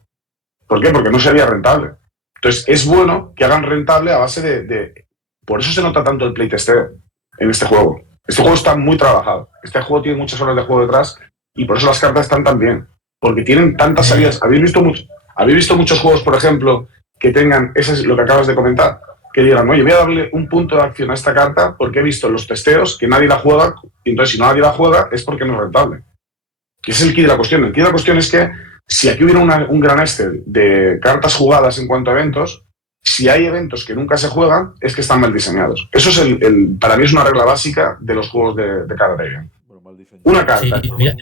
¿Por qué? Porque no sería rentable. Entonces, es bueno que hagan rentable a base de... Por eso se nota tanto el playtesteo en este juego. Este juego está muy trabajado. Este juego tiene muchas horas de juego detrás y por eso las cartas están tan bien. Porque tienen tantas salidas. ¿Habéis visto muchos juegos, por ejemplo, que tengan, eso es lo que acabas de comentar, que digan, oye, voy a darle un punto de acción a esta carta porque he visto en los testeos que nadie la juega, y entonces si no nadie la juega es porque no es rentable. Que ese es el quid de la cuestión. El quid de la cuestión es que si aquí hubiera un gran Excel de cartas jugadas en cuanto a eventos, si hay eventos que nunca se juegan, es que están mal diseñados. Eso es para mí es una regla básica de los juegos de card game. Una carta. Sí, mira,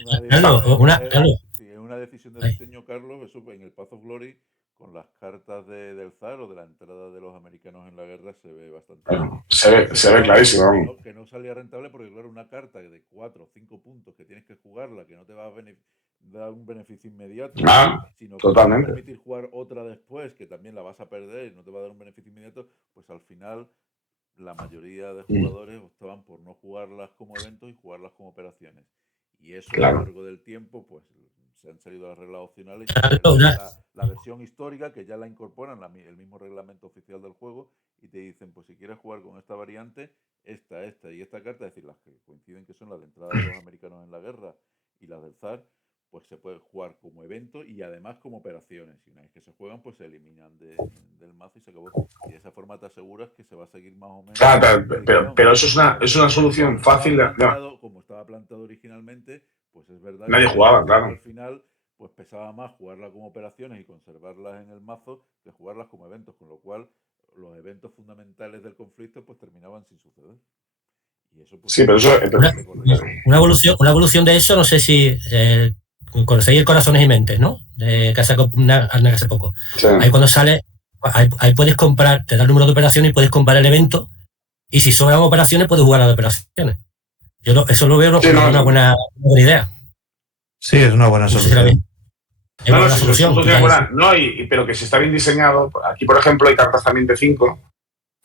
una decisión de diseño, Carlos, eso en el Path of Glory, con las cartas del zar o de la entrada de los americanos en la guerra, se ve bastante bien. Se ve clarísimo. Que no salía rentable porque, claro, una carta de 4 o 5 puntos que tienes que jugarla, que no te va a dar un beneficio inmediato, sino que totalmente. te va a permitir jugar otra después, que también la vas a perder y no te va a dar un beneficio inmediato, pues al final la mayoría de jugadores optaban por no jugarlas como eventos y jugarlas como operaciones. Y eso a lo largo del tiempo, pues se han salido las reglas opcionales. La versión histórica, que ya la incorporan el mismo reglamento oficial del juego, y te dicen, pues si quieres jugar con esta variante, esta y esta carta, es decir, las que coinciden que son las de entrada de los americanos en la guerra y las del zar, pues se puede jugar como evento y además como operaciones. Y una vez que se juegan, pues se eliminan del mazo y se acabó. Y de esa forma te aseguras que se va a seguir más o menos. Pero eso es una solución fácil. Como estaba planteado originalmente, pues es verdad nadie jugaba, claro. Al final, pues pesaba más jugarla como operaciones y conservarlas en el mazo que jugarlas como eventos, con lo cual los eventos fundamentales del conflicto pues terminaban sin suceder. Y eso, pues, Sí, pero eso... Una evolución de eso, no sé si conocéis el Corazones y Mentes, ¿no? Que ha sacado una hace poco. Sí. Ahí cuando sale, ahí puedes comprar, te da el número de operaciones y puedes comprar el evento, y si sobran operaciones puedes jugar a las operaciones. Eso lo veo una buena idea. Sí, es una buena solución. Es una buena solución. Pero que si está bien diseñado, aquí por ejemplo hay cartas también de 5,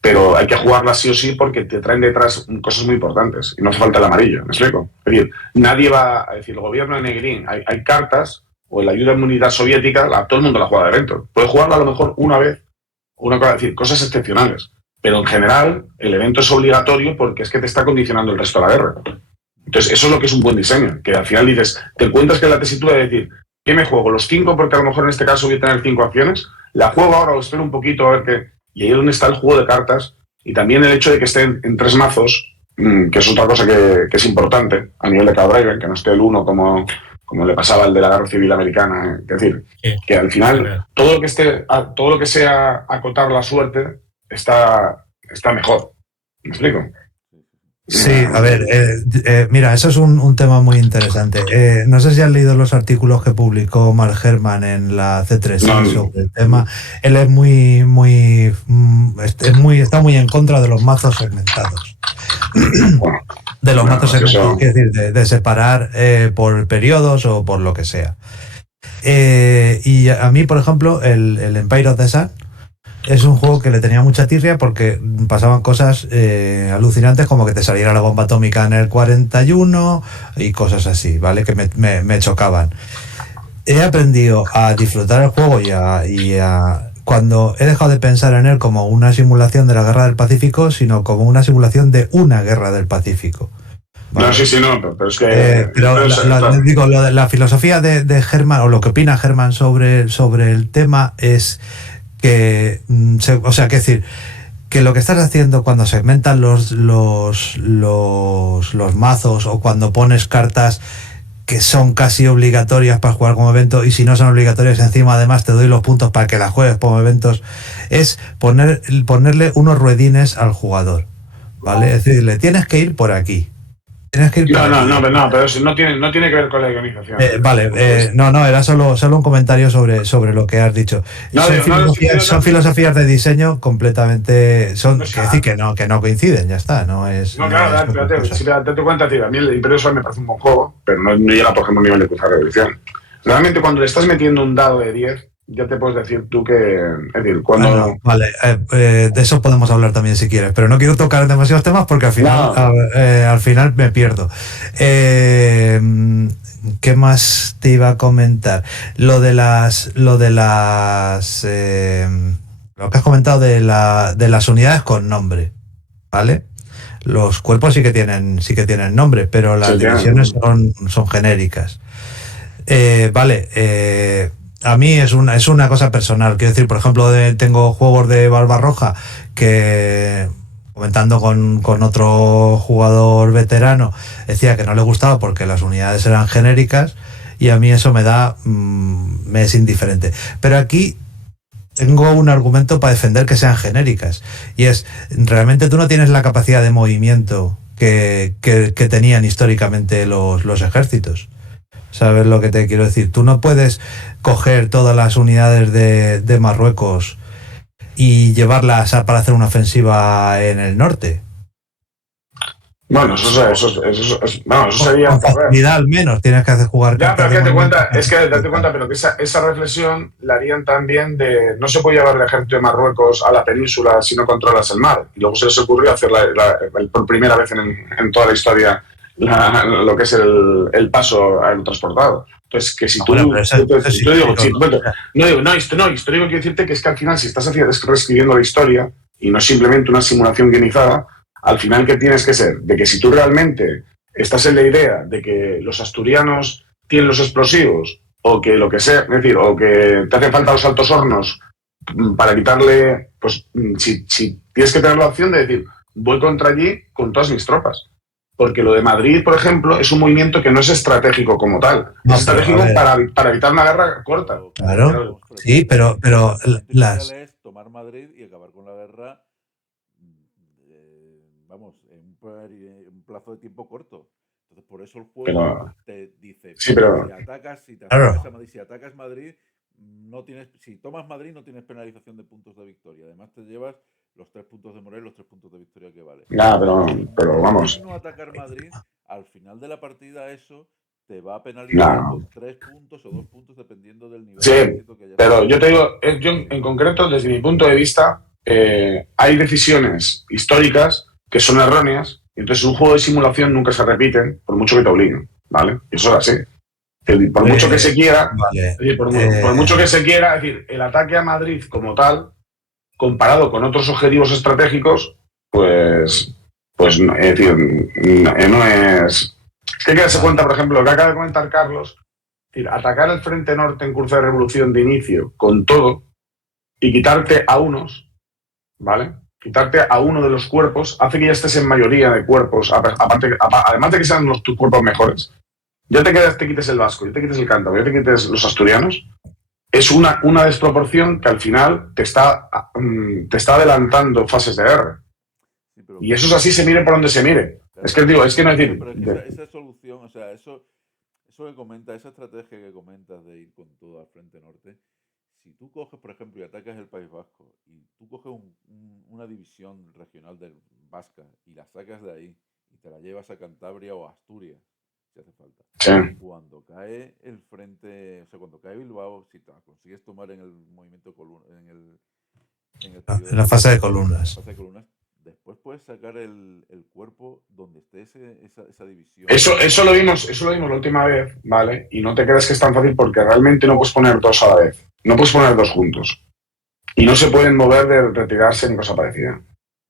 pero hay que jugarlas sí o sí porque te traen detrás cosas muy importantes y no hace falta el amarillo, ¿me explico? Es decir, nadie va a decir, el gobierno de Negrín, hay cartas, o la ayuda de inmunidad soviética, todo el mundo la juega de evento. Puede jugarla a lo mejor una vez, es decir, cosas excepcionales, pero en general el evento es obligatorio porque es que te está condicionando el resto de la guerra. Entonces eso es lo que es un buen diseño, que al final dices, te encuentras que la tesitura de decir, ¿qué me juego? ¿Los 5? Porque a lo mejor en este caso voy a tener 5 acciones, la juego ahora o espero un poquito a ver qué... Y ahí es donde está el juego de cartas y también el hecho de que estén en 3 mazos, que es otra cosa que es importante a nivel de card driver, que no esté el 1 como le pasaba al de la Guerra Civil Americana. Es decir, que al final todo lo que sea acotar la suerte está mejor. ¿Me explico? Sí, a ver, mira, eso es un tema muy interesante. No sé si has leído los artículos que publicó Mark Herman en la C3 sobre el tema. Él es está muy en contra de los mazos segmentados. De los mazos segmentados, es decir, de separar por periodos o por lo que sea. Y a mí, por ejemplo, el Empire of the Sun es un juego que le tenía mucha tirria porque pasaban cosas alucinantes, como que te saliera la bomba atómica en el 41 y cosas así, ¿vale? Que me chocaban. He aprendido a disfrutar el juego cuando he dejado de pensar en él como una simulación de la Guerra del Pacífico, sino como una simulación de una Guerra del Pacífico. ¿Vale? No, pero es que... digo, la filosofía de Herman, o lo que opina Herman sobre el tema es que, que decir, que lo que estás haciendo cuando segmentan los mazos, o cuando pones cartas que son casi obligatorias para jugar como evento, y si no son obligatorias encima además te doy los puntos para que las juegues como eventos, es ponerle unos ruedines al jugador, ¿vale? Es decir, le tienes que ir por aquí. No, pero eso no tiene que ver con la organización. Era solo un comentario sobre lo que has dicho. Son filosofías de diseño completamente... decir que no coinciden, ya está. Date cuenta, tío, a mí el Imperio Sol me parece un buen juego, pero no llega, por ejemplo, a un nivel de Cruzada Revolución. Realmente cuando le estás metiendo un dado de 10, ya te puedes decir tú que... Es decir, cuando... de eso podemos hablar también si quieres, pero no quiero tocar demasiados temas porque al final me pierdo. ¿Qué más te iba a comentar? Lo que has comentado de las unidades con nombre, ¿vale? Los cuerpos sí que tienen nombre, pero las divisiones son genéricas. A mí es una cosa personal. Quiero decir, por ejemplo, tengo juegos de Barbarroja que, comentando con otro jugador veterano, decía que no le gustaba porque las unidades eran genéricas, y a mí eso me es indiferente. Pero aquí tengo un argumento para defender que sean genéricas, y es, realmente tú no tienes la capacidad de movimiento que tenían históricamente los ejércitos. ¿Sabes lo que te quiero decir? Tú no puedes coger todas las unidades de Marruecos y llevarlas para hacer una ofensiva en el norte. Bueno, eso sería un facilidad, al menos tienes que hacer jugar. Ya, pero date cuenta, pero que esa reflexión la harían también de no se puede llevar el ejército de Marruecos a la península si no controlas el mar. Y luego se les ocurrió hacer por primera vez en toda la historia lo que es el paso aerotransportado. Entonces, que si tú... Histórico quiero decirte que es que al final, si estás reescribiendo la historia y no es simplemente una simulación guionizada, al final, ¿qué tienes que ser? De que si tú realmente estás en la idea de que los asturianos tienen los explosivos, o que lo que sea, es decir, o que te hacen falta los altos hornos para quitarle, pues si tienes que tener la opción de decir, voy contra allí con todas mis tropas. Porque lo de Madrid, por ejemplo, es un movimiento que no es estratégico como tal. Es estratégico para evitar una guerra corta. Claro, sí, pero es tomar Madrid y acabar con la guerra, en un plazo de tiempo corto. Entonces, por eso el juego Pero- te dice, Sí, pero- si te Claro. atacas a Madrid, si atacas Madrid, si tomas Madrid no tienes penalización de puntos de victoria. Además te llevas los 3 puntos de moral y los 3 puntos de victoria que vale. Nada, pero vamos. No atacar Madrid, al final de la partida eso te va a penalizar No. con 3 puntos o 2 puntos dependiendo del nivel Sí, de éxito que hayas Pero tenido. yo te digo, yo en concreto, desde mi punto de vista, hay decisiones históricas que son erróneas, y entonces un juego de simulación nunca se repiten, por mucho que te obliguen, ¿vale? Y eso es así. Es decir, por mucho que se quiera, Vale. es decir, por mucho que se quiera, es decir, el ataque a Madrid como tal, comparado con otros objetivos estratégicos, pues no, es decir, no es... Es que hay que darse cuenta, por ejemplo, lo que acaba de comentar Carlos, es decir, atacar el Frente Norte en curso de revolución de inicio con todo y quitarte a unos, ¿vale? Quitarte a uno de los cuerpos hace que ya estés en mayoría de cuerpos, además de que sean tus cuerpos mejores. Ya te quites el vasco, ya te quites el cántabro, ya te quites los asturianos. Es una desproporción que al final te está adelantando fases de guerra. Sí, pero- Y eso es así, se mire por donde se mire. Es que digo, es que no es decir... Pero es que esa solución, o sea, eso que comenta, esa estrategia que comentas de ir con todo al Frente Norte, si tú coges, por ejemplo, y atacas el País Vasco, y tú coges una división regional del Vasca y la sacas de ahí y te la llevas a Cantabria o a Asturias, si hace falta. Sí. Cuando cae el frente, o sea, cuando cae Bilbao, si te la consigues tomar en el movimiento En la fase de columnas. después puedes sacar el cuerpo donde esté esa división. Eso lo vimos la última vez, ¿vale? Y no te creas que es tan fácil porque realmente no puedes poner dos a la vez. No puedes poner dos juntos. Y no se pueden mover de retirarse ni cosa parecida.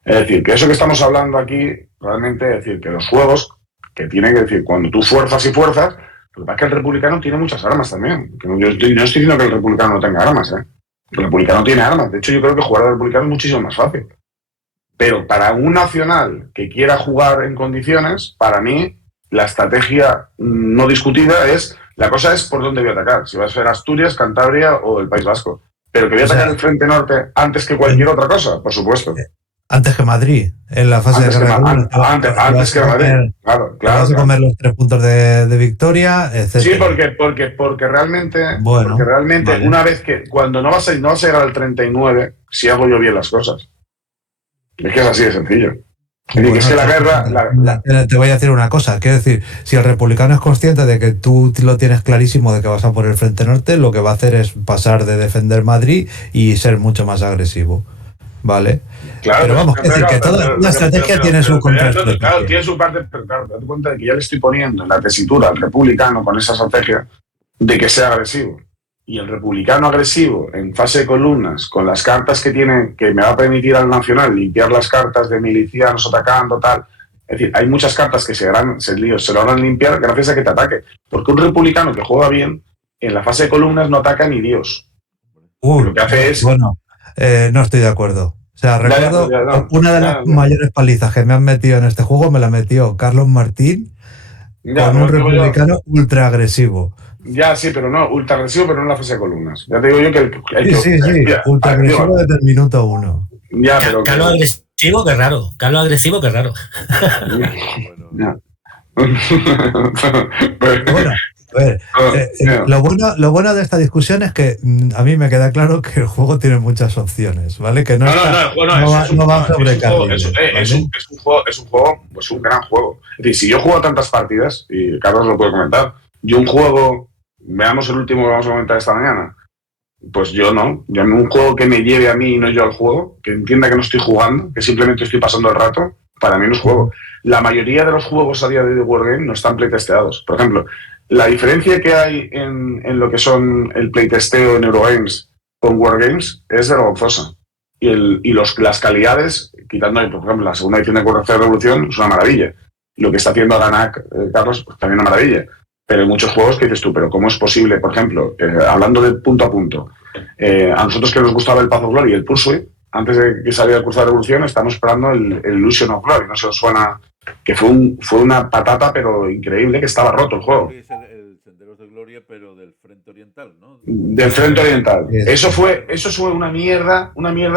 Es decir, que eso que estamos hablando aquí, realmente, es decir, que los juegos, que tienen que decir, cuando tú fuerzas y fuerzas, lo que pasa es que el republicano tiene muchas armas también. Que no estoy diciendo que el republicano no tenga armas, ¿eh? El republicano tiene armas. De hecho, yo creo que jugar al republicano es muchísimo más fácil. Pero para un nacional que quiera jugar en condiciones, para mí, la estrategia no discutida es, la cosa es por dónde voy a atacar. Si va a ser Asturias, Cantabria o el País Vasco. Pero que voy a atacar el Frente Norte antes que cualquier otra cosa, por supuesto. Antes que Madrid, en la fase Antes de que, guerra. antes que Madrid. Claro, Te vas a comer los 3 puntos de victoria, etc. Sí, porque realmente, Bueno, vale. una vez que, cuando no vas a llegar al 39, si hago yo bien las cosas. Es que es así de sencillo. Bueno, es que la guerra... Te voy a decir una cosa, quiero decir, si el republicano es consciente de que tú lo tienes clarísimo de que vas a por el Frente Norte, lo que va a hacer es pasar de defender Madrid y ser mucho más agresivo, ¿vale? Claro, pero vamos, es decir, que toda la estrategia tiene su contraestrategia. Claro, tiene su parte, pero claro, date cuenta de que ya le estoy poniendo en la tesitura al republicano con esa estrategia de que sea agresivo. Y el republicano agresivo en fase de columnas, con las cartas que tiene, que me va a permitir al nacional limpiar las cartas de milicianos atacando, tal. Es decir, hay muchas cartas que se lo van a limpiar gracias a que te ataque. Porque un republicano que juega bien, en la fase de columnas no ataca ni Dios. Lo que hace es... Bueno, no estoy de acuerdo. O sea, recuerdo una de las mayores palizas que me han metido en este juego, me la metió Carlos Martín con un republicano ultra agresivo. Ya, sí, pero no, ultra agresivo, pero no en la fase de columnas. Ya te digo yo que Sí, ultra agresivo desde el minuto 1. Ya, pero Carlos agresivo, qué raro. Carlos agresivo, qué raro. Ya. Bueno, a ver, lo bueno de esta discusión es que a mí me queda claro que el juego tiene muchas opciones, ¿vale? Que no va sobre es un gran juego. Es decir, si yo juego tantas partidas, y Carlos lo puede comentar, yo un juego, veamos el último que vamos a comentar esta mañana, pues yo no. Yo un juego que me lleve a mí y no yo al juego, que entienda que no estoy jugando, que simplemente estoy pasando el rato, para mí no es juego. La mayoría de los juegos a día de hoy de Wargame no están playtesteados. Por ejemplo, la diferencia que hay en lo que son el playtesteo en Eurogames con Wargames es vergonzosa. Y las calidades, quitando, por ejemplo, la segunda edición de Corrección de Revolución, es una maravilla. Lo que está haciendo Aranak, Carlos, pues también una maravilla. Pero hay muchos juegos que dices tú, pero ¿cómo es posible? Por ejemplo, hablando de punto a punto, a nosotros que nos gustaba el Path of Glory y el Pursuit, antes de que saliera el curso de revolución, estamos esperando el Illusion of Glory. No se os suena, que fue una patata, pero increíble, que estaba roto el juego. Es el Senderos de Gloria, pero del Frente Oriental, ¿no? Del Frente Oriental. Eso fue una mierda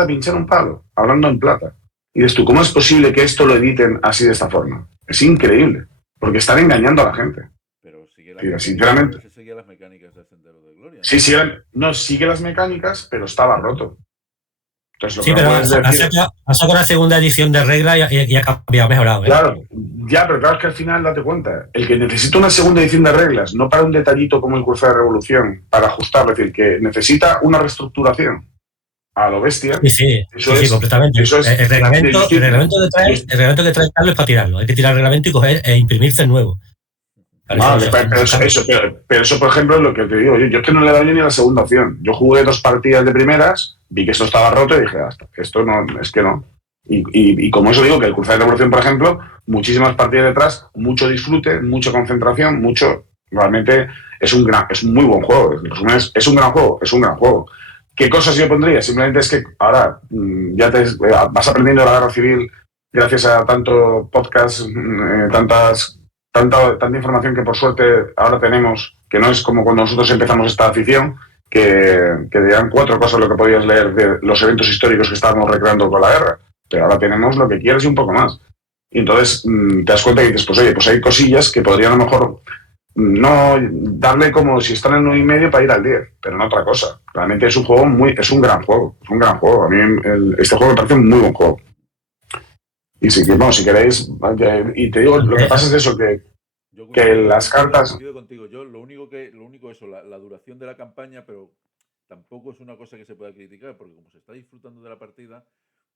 pinchar un palo, hablando en plata. Y dices tú, ¿cómo es posible que esto lo editen así de esta forma? Es increíble, porque están engañando a la gente. Pero sigue sinceramente. Sigue las mecánicas del Sendero de Gloria. Sí, sigue las mecánicas, pero estaba roto. Entonces, lo sí, que pero puedes decir... ha sacado la segunda edición de regla y ha cambiado, ha mejorado. Claro, ya, pero claro, es que al final date cuenta, el que necesita una segunda edición de reglas, no para un detallito como el curso de revolución, para ajustar, es decir, que necesita una reestructuración a lo bestia. Sí, completamente. Eso es, el reglamento que trae Carlos es para tirarlo. Hay que tirar el reglamento y coger e imprimirse el nuevo. Pero eso, por ejemplo, es lo que te digo. Yo es que no le he dado ni la segunda opción. Yo jugué 2 partidas de primeras, vi que esto estaba roto y dije, hasta esto no, es que no. Y como eso digo, que el curso de revolución, por ejemplo, muchísimas partidas detrás, mucho disfrute, mucha concentración, realmente es un muy buen juego. En resumen, es un gran juego. ¿Qué cosas yo pondría? Simplemente es que ahora ya vas aprendiendo la guerra civil gracias a tanto podcast, tanta información que por suerte ahora tenemos, que no es como cuando nosotros empezamos esta afición, que eran 4 cosas lo que podías leer de los eventos históricos que estábamos recreando con la guerra. Pero ahora tenemos lo que quieres y un poco más. Y entonces te das cuenta y dices, pues oye, pues hay cosillas que podrían a lo mejor no darle como si están en 9,5 para ir al 10, pero no otra cosa. Realmente es un juego es un gran juego. A mí este juego me parece un muy buen juego. Y si queréis, y te digo, lo que pasa es eso, que las cartas... Contigo. Yo lo único eso, la duración de la campaña, pero tampoco es una cosa que se pueda criticar, porque como se está disfrutando de la partida,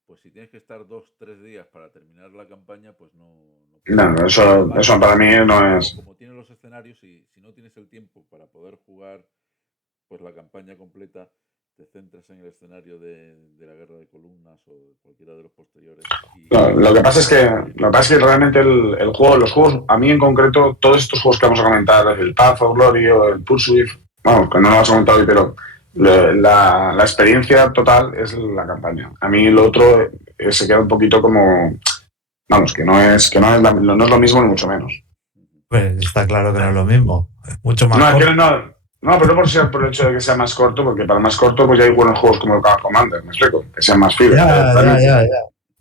pues si tienes que estar 2-3 días para terminar la campaña, pues no eso para mí no es... Como tienes los escenarios, si no tienes el tiempo para poder jugar pues la campaña completa, te centras en el escenario de la guerra de columnas o de cualquiera de los posteriores. Lo que pasa es que realmente el juego, los juegos, a mí en concreto, todos estos juegos que vamos a comentar, el Path of Glory o el Pursuit, vamos, que no lo vamos a comentar hoy, pero la experiencia total es la campaña. A mí lo otro se queda un poquito como, vamos, que no es lo mismo ni mucho menos. Pues está claro que no es lo mismo. Es mucho más corto. No, pero no por el hecho de que sea más corto, porque para más corto pues ya hay buenos juegos como el Commander, me explico, que sean más fibras. Ya.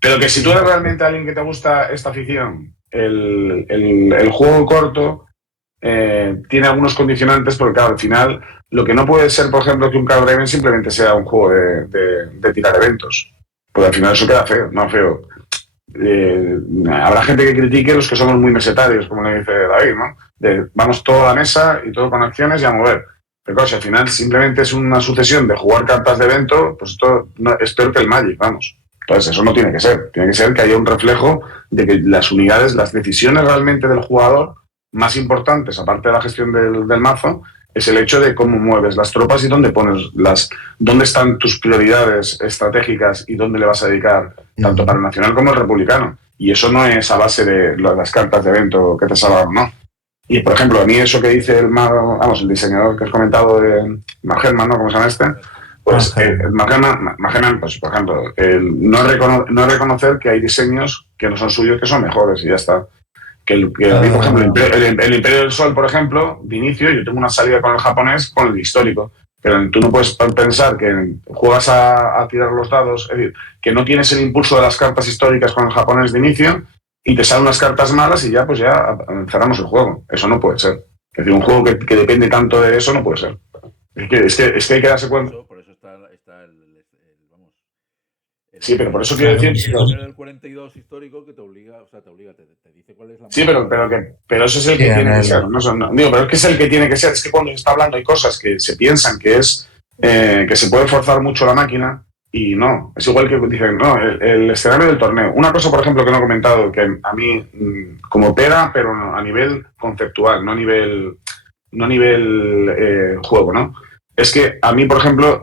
Pero que si tú eres realmente alguien que te gusta esta afición, el juego corto tiene algunos condicionantes, porque claro, al final lo que no puede ser, por ejemplo, que un Card Draven simplemente sea un juego de tirar eventos, porque al final eso queda feo. Habrá gente que critique los que somos muy mesetarios, como le dice David, ¿no? Vamos todo a la mesa y todo con acciones y a mover. Pero claro, si al final simplemente es una sucesión de jugar cartas de evento, pues esto es peor que el Magic, vamos. Entonces eso no tiene que ser. Tiene que ser que haya un reflejo de que las unidades, las decisiones realmente del jugador más importantes, aparte de la gestión del mazo, es el hecho de cómo mueves las tropas y dónde están tus prioridades estratégicas y dónde le vas a dedicar, tanto para el nacional como el republicano. Y eso no es a base de las cartas de evento que te salgan, ¿no? Y, por ejemplo, a mí eso que dice el diseñador que has comentado de Mark Herman, ¿no? ¿Cómo se llama este? Pues Mark Herman, pues, por ejemplo, no reconocer que hay diseños que no son suyos, que son mejores y ya está. A mí, por ejemplo, el Imperio del Sol, por ejemplo, de inicio, yo tengo una salida con el japonés, con el histórico. Pero tú no puedes pensar que juegas a tirar los dados, es decir, que no tienes el impulso de las cartas históricas con el japonés de inicio y te salen unas cartas malas y ya cerramos el juego. Eso no puede ser. Es decir, un juego que depende tanto de eso no puede ser. Es que hay que darse cuenta. Por eso está vamos. Sí, pero por eso quiero decir... El 42 histórico que te obliga, te dice cuál es la... Sí, pero eso es el que tiene que ser. Pero es que es el que tiene que ser. Es que cuando se está hablando hay cosas que se piensan que se puede forzar mucho la máquina y no. Es igual que dicen, no, el escenario del torneo. Una cosa, por ejemplo, que no he comentado, que a mí como pega, pero a nivel conceptual, no a nivel juego, ¿no? Es que a mí, por ejemplo,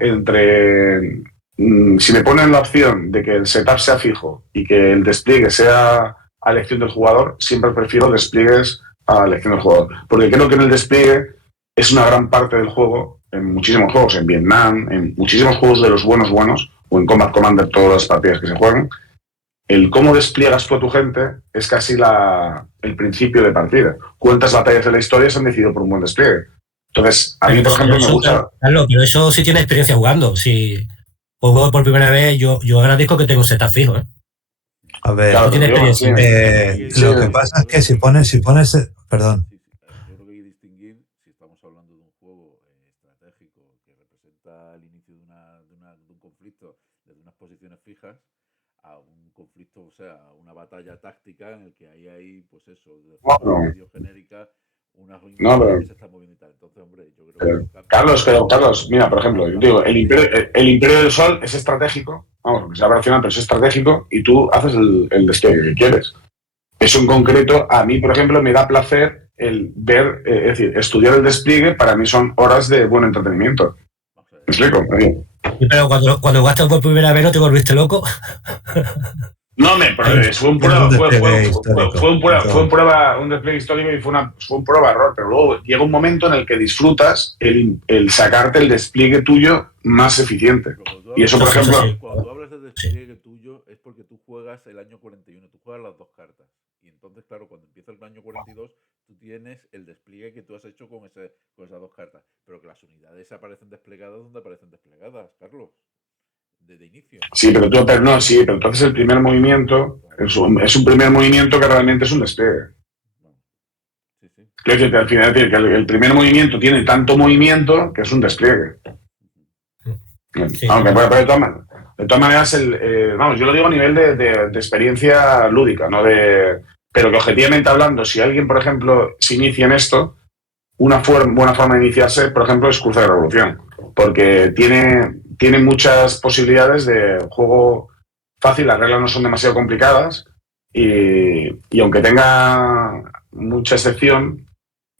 si me ponen la opción de que el setup sea fijo y que el despliegue sea a elección del jugador, siempre prefiero despliegues a elección del jugador. Porque creo que en el despliegue es una gran parte del juego, en muchísimos juegos, en Vietnam, en muchísimos juegos de los buenos, o en Combat Commander, todas las partidas que se juegan, el cómo despliegas tú a tu gente es casi el principio de partida. ¿Cuántas batallas de la historia se han decidido por un buen despliegue? Entonces, a mí, por ejemplo, me gusta... Claro, pero eso sí tiene experiencia jugando. Si juego por primera vez, yo agradezco que tenga un setup fijo, ¿eh? A ver, Claro, tiene pero digo, experiencia. sí, lo que pasa es que si pones, perdón, Sí, sí, yo creo que hay que distinguir si estamos hablando de un juego estratégico que representa el inicio de un conflicto desde unas posiciones fijas a un conflicto, o sea, a una batalla táctica en el que hay pues eso, de forma bueno, medio genérica, unas no, unidades que pero, se están moviendo y tal. Entonces, hombre, yo creo que eso cambia. Carlos, mira, por ejemplo, yo digo, el Imperio del Sol es estratégico, vamos, que sea operacional, pero es estratégico y tú haces el despliegue que quieres. Eso en concreto, a mí, por ejemplo, me da placer el ver, es decir, estudiar el despliegue, para mí son horas de buen entretenimiento. Vamos a ver. ¿Me explico? Pero cuando jugaste por primera vez, ¿no te volviste loco? No, Ahí. fue un tienes prueba, un despliegue histórico. un despliegue histórico y fue un prueba error, pero luego llega un momento en el que disfrutas el sacarte el despliegue tuyo más eficiente. Pero cuando tú Y eso, por Eso ejemplo, sí. cuando tú hablas de Sí. despliegue tuyo es porque tú juegas el año 41, tú juegas las dos cartas. Y entonces, claro, cuando empieza el año 42, tú tienes el despliegue que tú has hecho con esas dos cartas. Pero que las unidades aparecen desplegadas donde aparecen desplegadas, Carlos. Desde inicio. sí, pero entonces el primer movimiento es un primer movimiento que realmente es un despliegue. Bueno, sí, sí. Quiero decirte, al final, que el primer movimiento tiene tanto movimiento que es un despliegue. Sí, Aunque, sí. pero de todas maneras, vamos, yo lo digo a nivel de experiencia lúdica, no pero que objetivamente hablando, si alguien, por ejemplo, se inicia en esto, una buena forma de iniciarse, por ejemplo, es Cruzada de Revolución, porque tiene muchas posibilidades de juego fácil, las reglas no son demasiado complicadas y aunque tenga mucha excepción,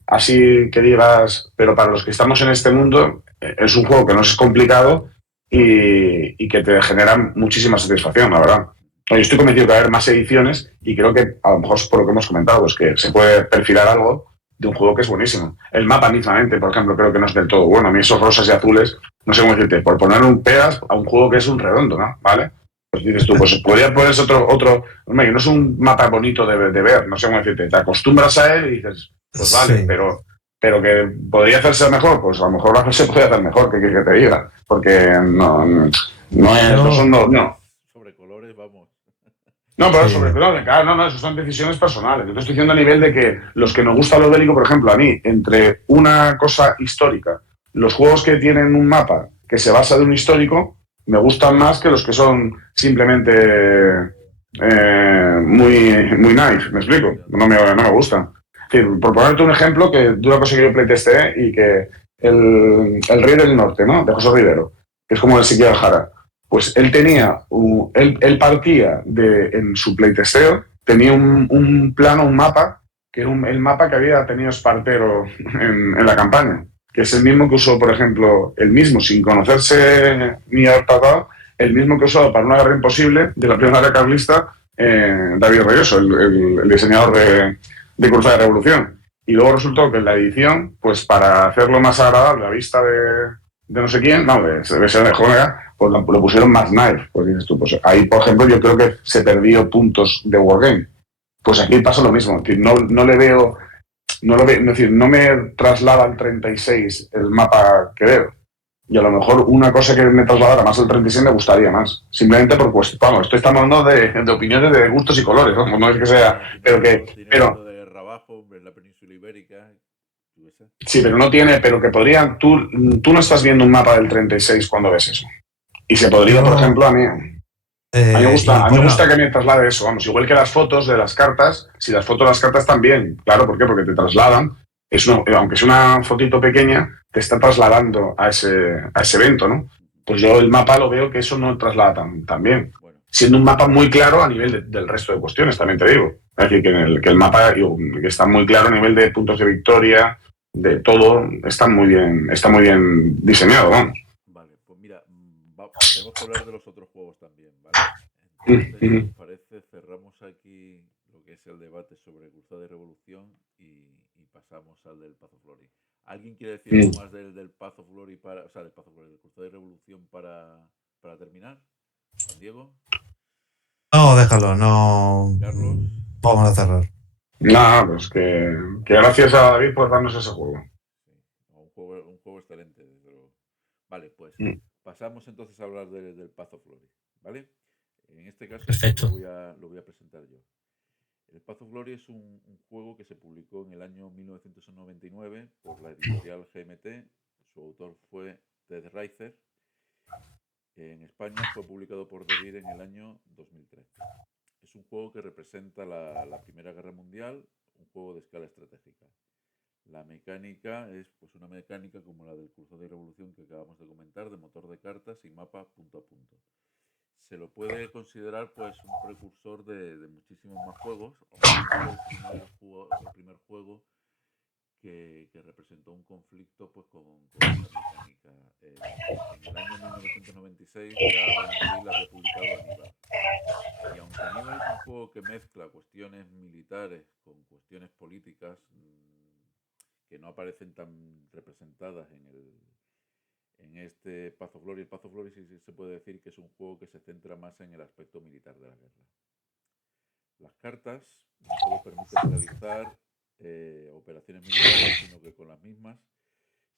así que digas, pero para los que estamos en este mundo, es un juego que no es complicado y que te genera muchísima satisfacción, la verdad. Yo estoy convencido que va a haber más ediciones y creo que a lo mejor es por lo que hemos comentado, pues que se puede perfilar algo de un juego que es buenísimo. El mapa mismamente, por ejemplo, creo que no es del todo bueno. A mí esos rosas y azules, no sé cómo decirte, por poner un pegas a un juego que es un redondo, ¿no? ¿Vale? Pues dices tú, pues podría ponerse otro, hombre, no es un mapa bonito de ver, no sé cómo decirte, te acostumbras a él y dices, pues vale, Sí. pero que podría hacerse mejor, pues a lo mejor se puede hacer mejor, que te diga, porque no es, no. Sobre colores, vamos. No, pero Sí. claro, no, eso son decisiones personales. Yo te estoy diciendo a nivel de que los que nos gusta lo bélico, por ejemplo, a mí, entre una cosa histórica, los juegos que tienen un mapa que se basa de un histórico, me gustan más que los que son simplemente muy nice, ¿me explico? No me gustan. Es decir, por ponerte un ejemplo, que de una cosa que yo playtesté y que el Rey del Norte, ¿no? De José Rivero, que es como el Siquiera Jara. Pues él tenía, él partía en su playtesteo, tenía un plano, un mapa, que era el mapa que había tenido Espartero en la campaña, que es el mismo que usó, por ejemplo, el mismo, sin conocerse ni haber tratado, el mismo que usó para una guerra imposible de la primera guerra carlista, David Reyoso, el diseñador de Cruzada de Revolución. Y luego resultó que en la edición, pues para hacerlo más agradable a la vista de no sé quién, no, de ser de Jonega, pues lo pusieron más knife. Pues dices tú, pues ahí, por ejemplo, yo creo que se perdió puntos de Wargame. Pues aquí pasa lo mismo, es decir, no le veo, es decir, no me traslada al 36 el mapa que veo. Y a lo mejor una cosa que me trasladara más al 36 me gustaría más. Simplemente por pues, vamos, estamos hablando de opiniones de gustos y colores, ¿no? No es que sea, pero Tiene de guerra abajo, en la península ibérica. Sí, pero no tiene, pero que podría, tú no estás viendo un mapa del 36 cuando ves eso. Y se podría, por ejemplo, a mí me gusta que me traslade eso, vamos, igual que las fotos de las cartas, si las fotos de las cartas también, claro, ¿por qué? Porque te trasladan, aunque es una fotito pequeña, te está trasladando a ese evento, ¿no? Pues yo el mapa lo veo que eso no traslada tan bien. Bueno. Siendo un mapa muy claro a nivel del resto de cuestiones, también te digo. Es decir, que el mapa que está muy claro a nivel de puntos de victoria, de todo, está muy bien diseñado, vamos. Vale, pues mira, tenemos que hablar de los otros juegos también, ¿vale? Entonces, si os parece, cerramos aquí lo que es el debate sobre Cruzada de Revolución y pasamos al del Path of Glory. ¿Alguien quiere decir algo más del Path of Glory del Path of Glory, del Cruzada de Revolución para terminar? ¿Diego? No, déjalo, no. ¿Carlos? Vamos a cerrar. Nada, pues que gracias a David por darnos ese juego. Sí, un juego excelente, desde luego. Vale, pues pasamos entonces a hablar del Path of Glory, ¿vale? En este caso Perfecto. lo voy a presentar yo. El Path of Glory es un juego que se publicó en el año 1999 por la editorial GMT. Su autor fue Ted Reiser. En España fue publicado por Devir en el año 2013. Es un juego que representa la Primera Guerra Mundial, un juego de escala estratégica. La mecánica es pues una mecánica como la del Cruzado y Revolución que acabamos de comentar, de motor de cartas y mapa punto a punto. Se lo puede considerar pues un precursor de muchísimos más juegos, o el primer juego que representó un conflicto pues con esta mecánica. En el año 1996 ya Ben Hill había publicado Aníbal. Y aunque Aníbal es un juego que mezcla cuestiones militares con cuestiones políticas que no aparecen tan representadas en este Path of Glory, el Path of Glory sí se puede decir que es un juego que se centra más en el aspecto militar de la guerra. Las cartas no solo permiten realizar operaciones militares, sino que con las mismas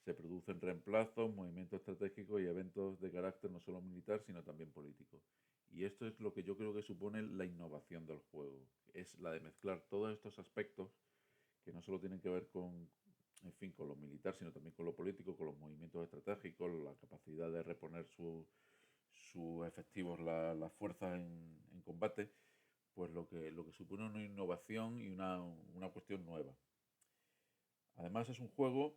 se producen reemplazos, movimientos estratégicos y eventos de carácter no solo militar, sino también político. Y esto es lo que yo creo que supone la innovación del juego, es la de mezclar todos estos aspectos que no solo tienen que ver con, en fin, con lo militar, sino también con lo político, con los movimientos estratégicos, la capacidad de reponer sus efectivos, las fuerzas en combate, pues lo que supone una innovación y una cuestión nueva. Además es un juego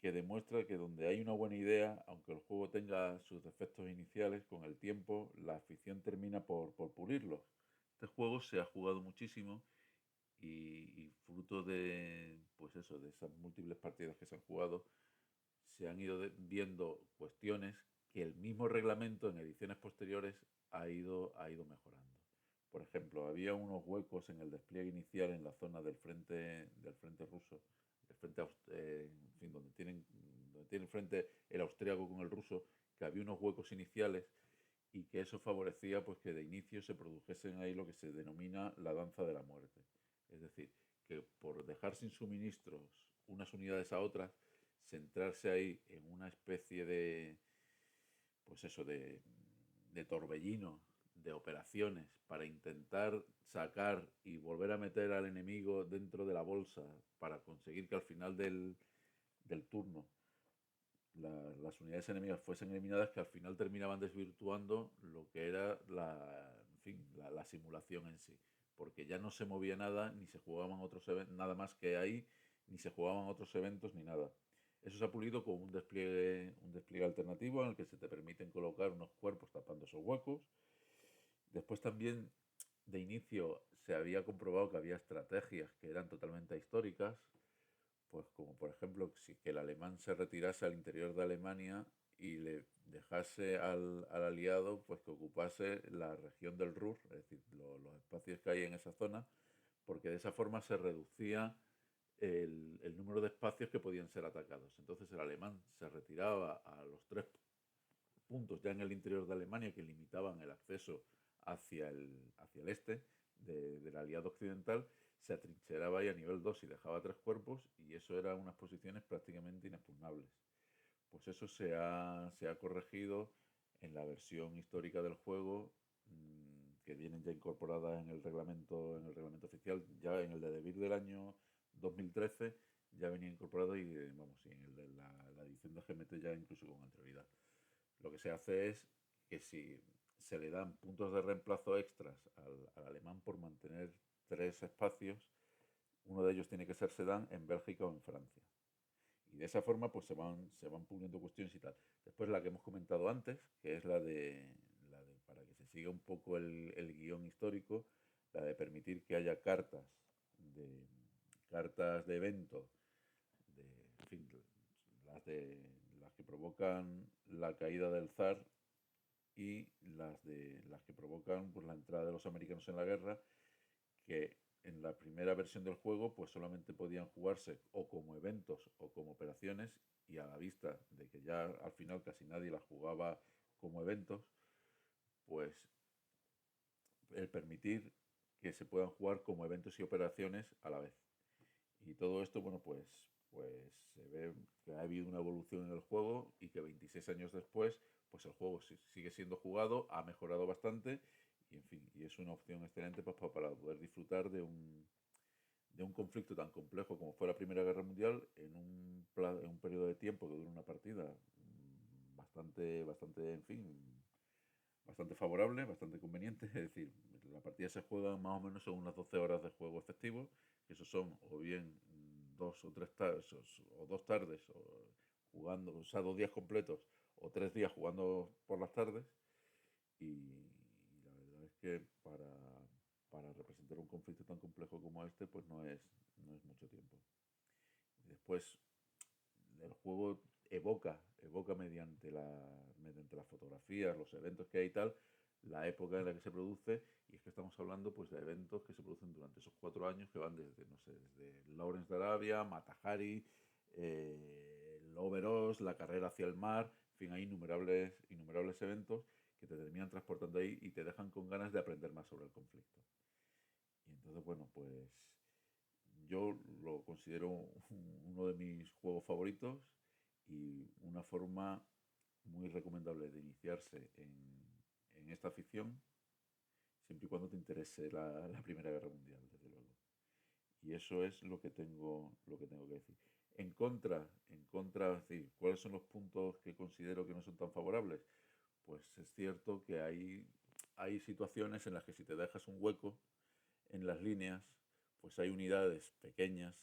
que demuestra que donde hay una buena idea, aunque el juego tenga sus defectos iniciales, con el tiempo la afición termina por pulirlos. Este juego se ha jugado muchísimo y fruto de, pues eso, de esas múltiples partidas que se han jugado, se han ido viendo cuestiones que el mismo reglamento en ediciones posteriores ha ido mejorando. Por ejemplo, había unos huecos en el despliegue inicial en la zona del frente ruso, del frente, en fin, donde tiene frente el austríaco con el ruso, que había unos huecos iniciales y que eso favorecía pues que de inicio se produjesen ahí lo que se denomina la danza de la muerte. Es decir, que por dejar sin suministros unas unidades a otras, centrarse ahí en una especie de, pues eso, de torbellino de operaciones para intentar sacar y volver a meter al enemigo dentro de la bolsa para conseguir que al final del turno las unidades enemigas fuesen eliminadas, que al final terminaban desvirtuando lo que era en fin, la simulación en sí, porque ya no se movía nada, ni se jugaban otros eventos, nada más que ahí, ni se jugaban otros eventos ni nada. Eso se ha pulido con un despliegue alternativo en el que se te permiten colocar unos cuerpos tapando esos huecos. Después también de inicio se había comprobado que había estrategias que eran totalmente históricas, pues como por ejemplo que el alemán se retirase al interior de Alemania y le dejase al aliado pues que ocupase la región del Ruhr, es decir, los espacios que hay en esa zona, porque de esa forma se reducía el número de espacios que podían ser atacados. Entonces el alemán se retiraba a los 3 puntos ya en el interior de Alemania que limitaban el acceso hacia el este del aliado occidental, se atrincheraba ahí a nivel 2 y dejaba 3 cuerpos, y eso eran unas posiciones prácticamente inexpugnables. Pues eso se ha corregido en la versión histórica del juego, que vienen ya incorporadas en el reglamento oficial, ya en el de Devir del año 2013 ya venía incorporado, y vamos, y en el de la edición de GMT ya incluso con anterioridad. Lo que se hace es que si se le dan puntos de reemplazo extras al alemán por mantener 3 espacios, uno de ellos tiene que ser sedán en Bélgica o en Francia. Y de esa forma pues se van puliendo cuestiones y tal. Después la que hemos comentado antes, que es la de para que se siga un poco el guión histórico, la de permitir que haya cartas de evento, en fin, las que provocan la caída del zar y las que provocan pues la entrada de los americanos en la guerra, que en la primera versión del juego pues solamente podían jugarse o como eventos o como operaciones, y a la vista de que ya al final casi nadie las jugaba como eventos, pues el permitir que se puedan jugar como eventos y operaciones a la vez. Y todo esto, bueno, pues se ve que ha habido una evolución en el juego y que 26 años después, pues el juego sigue siendo jugado, ha mejorado bastante, en fin, y es una opción excelente pues, para poder disfrutar de un conflicto tan complejo como fue la Primera Guerra Mundial en un periodo de tiempo que dura una partida bastante, en fin, bastante favorable, bastante conveniente. Es decir, la partida se juega más o menos en unas 12 horas de juego efectivo, que eso son o bien 2 o 3 tardes, o 2 tardes jugando, o sea, 2 días completos, o 3 días jugando por las tardes. Y la verdad es que para representar un conflicto tan complejo como este, pues no es mucho tiempo. Después, el juego evoca mediante las fotografías, los eventos que hay y tal, la época en la que se produce, y es que estamos hablando pues de eventos que se producen durante esos 4 años que van desde Lawrence de Arabia, Mata Hari, el Oberós, la carrera hacia el mar, en fin, hay innumerables eventos que te terminan transportando ahí y te dejan con ganas de aprender más sobre el conflicto. Y entonces, bueno, pues yo lo considero uno de mis juegos favoritos y una forma muy recomendable de iniciarse en esta afición, siempre y cuando te interese la Primera Guerra Mundial, desde luego. Y eso es lo que tengo que decir. En contra, es decir, ¿cuáles son los puntos que considero que no son tan favorables? Pues es cierto que hay situaciones en las que si te dejas un hueco en las líneas, pues hay unidades pequeñas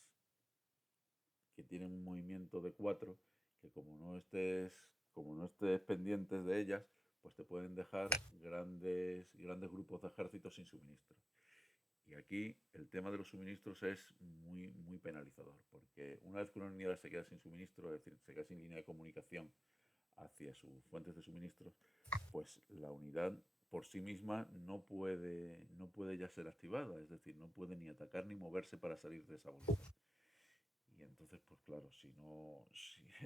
que tienen un movimiento de 4 que como no estés pendientes de ellas, pues te pueden dejar grandes grupos de ejércitos sin suministro. Y aquí el tema de los suministros es muy, muy penalizador, porque una vez que una unidad se queda sin suministro, es decir, se queda sin línea de comunicación hacia sus fuentes de suministros, pues la unidad por sí misma no puede ya ser activada, es decir, no puede ni atacar ni moverse para salir de esa bolsa. Y entonces, pues claro, si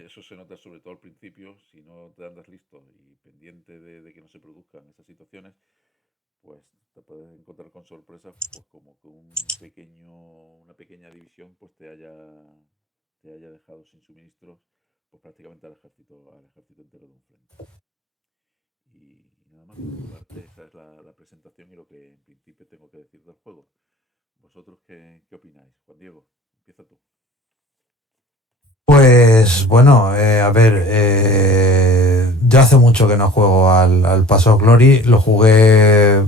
eso se nota sobre todo al principio, si no te andas listo y pendiente de que no se produzcan esas situaciones, pues te puedes encontrar con sorpresas, pues como que una pequeña división pues te haya dejado sin suministros, pues prácticamente al ejército entero de un frente. Y nada más, por mi parte, esa es la presentación y lo que en principio tengo que decir del juego. ¿Vosotros qué opináis? Juan Diego, empieza tú. Pues bueno, a ver, yo hace mucho que no juego al Path of Glory, lo jugué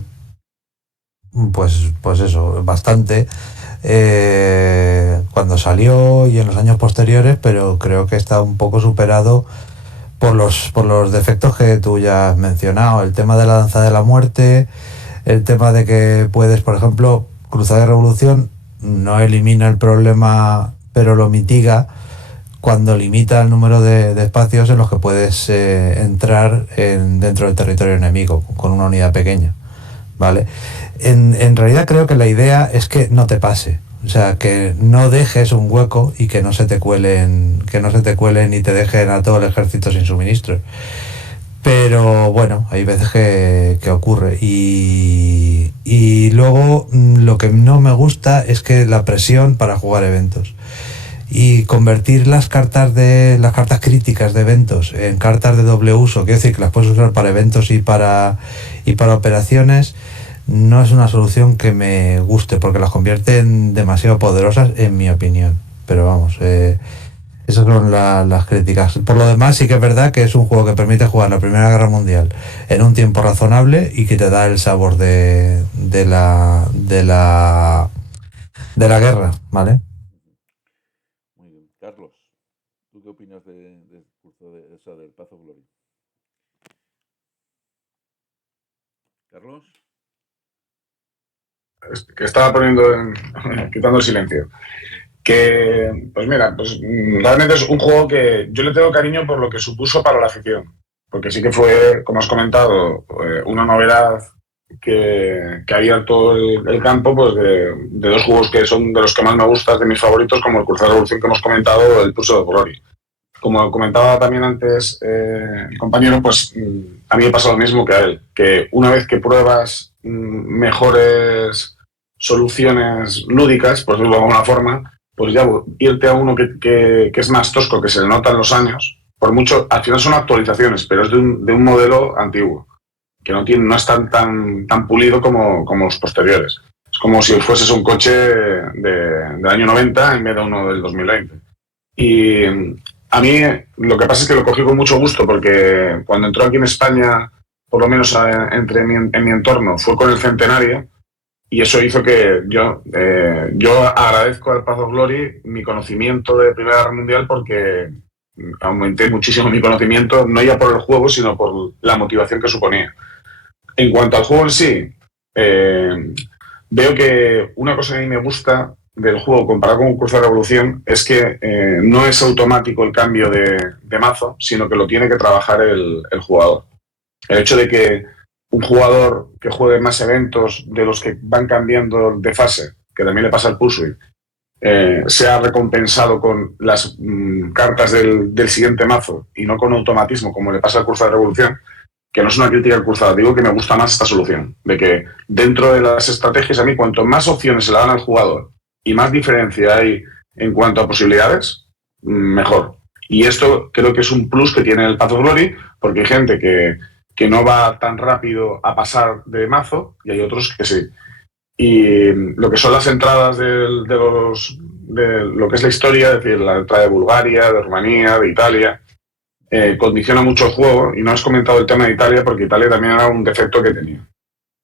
pues eso, bastante cuando salió y en los años posteriores, pero creo que está un poco superado por los defectos que tú ya has mencionado, el tema de la danza de la muerte, el tema de que puedes, por ejemplo, Cruzada de Revolución no elimina el problema, pero lo mitiga cuando limita el número de espacios en los que puedes entrar dentro del territorio enemigo con una unidad pequeña, ¿vale? En realidad creo que la idea es que no te pase, o sea, que no dejes un hueco y que no se te cuelen y te dejen a todo el ejército sin suministros. Pero bueno, hay veces que ocurre. Y luego lo que no me gusta es que la presión para jugar eventos y convertir las cartas críticas de eventos en cartas de doble uso, quiero decir que las puedes usar para eventos y para operaciones, no es una solución que me guste porque las convierte en demasiado poderosas, en mi opinión. Pero vamos, esas son las críticas. Por lo demás, sí que es verdad que es un juego que permite jugar la Primera Guerra Mundial en un tiempo razonable y que te da el sabor de la guerra, ¿vale? Muy bien. Carlos, ¿tú qué opinas del Path of Glory? Carlos. Que estaba quitando el silencio. Que, pues mira, pues realmente es un juego que yo le tengo cariño por lo que supuso para la afición. Porque sí que fue, como has comentado, una novedad que ha abierto el campo pues de dos juegos que son de los que más me gustan, de mis favoritos, como el Cruzada de Revolución que hemos comentado, el Path of Glory. Como comentaba también antes el compañero, pues a mí me pasa lo mismo que a él, que una vez que pruebas mejores soluciones lúdicas, por decirlo de alguna forma, pues ya irte a uno que es más tosco, que se le notan los años, por mucho, al final son actualizaciones, pero es de un modelo antiguo. no es tan pulido como los posteriores. Es como si fueses un coche del año 90 en vez de uno del 2020. Y a mí lo que pasa es que lo cogí con mucho gusto porque cuando entró aquí en España, por lo menos en mi entorno, fue con el centenario y eso hizo que yo agradezco al Path of Glory mi conocimiento de Primera Guerra Mundial porque aumenté muchísimo mi conocimiento, no ya por el juego, sino por la motivación que suponía. En cuanto al juego en sí, veo que una cosa que a mí me gusta del juego comparado con un Curso de Revolución es que no es automático el cambio de mazo, sino que lo tiene que trabajar el jugador. El hecho de que un jugador que juegue más eventos de los que van cambiando de fase, que también le pasa al Pursuit, sea recompensado con las cartas del siguiente mazo y no con automatismo como le pasa al Curso de Revolución, que no es una crítica al Cruzado, digo que me gusta más esta solución, de que dentro de las estrategias a mí cuanto más opciones se le dan al jugador y más diferencia hay en cuanto a posibilidades, mejor. Y esto creo que es un plus que tiene el Path of Glory, porque hay gente que no va tan rápido a pasar de mazo y hay otros que sí. Y lo que son las entradas de lo que es la historia, es decir, la entrada de Bulgaria, de Rumanía, de Italia, condiciona mucho el juego. Y no has comentado el tema de Italia porque Italia también era un defecto que tenía,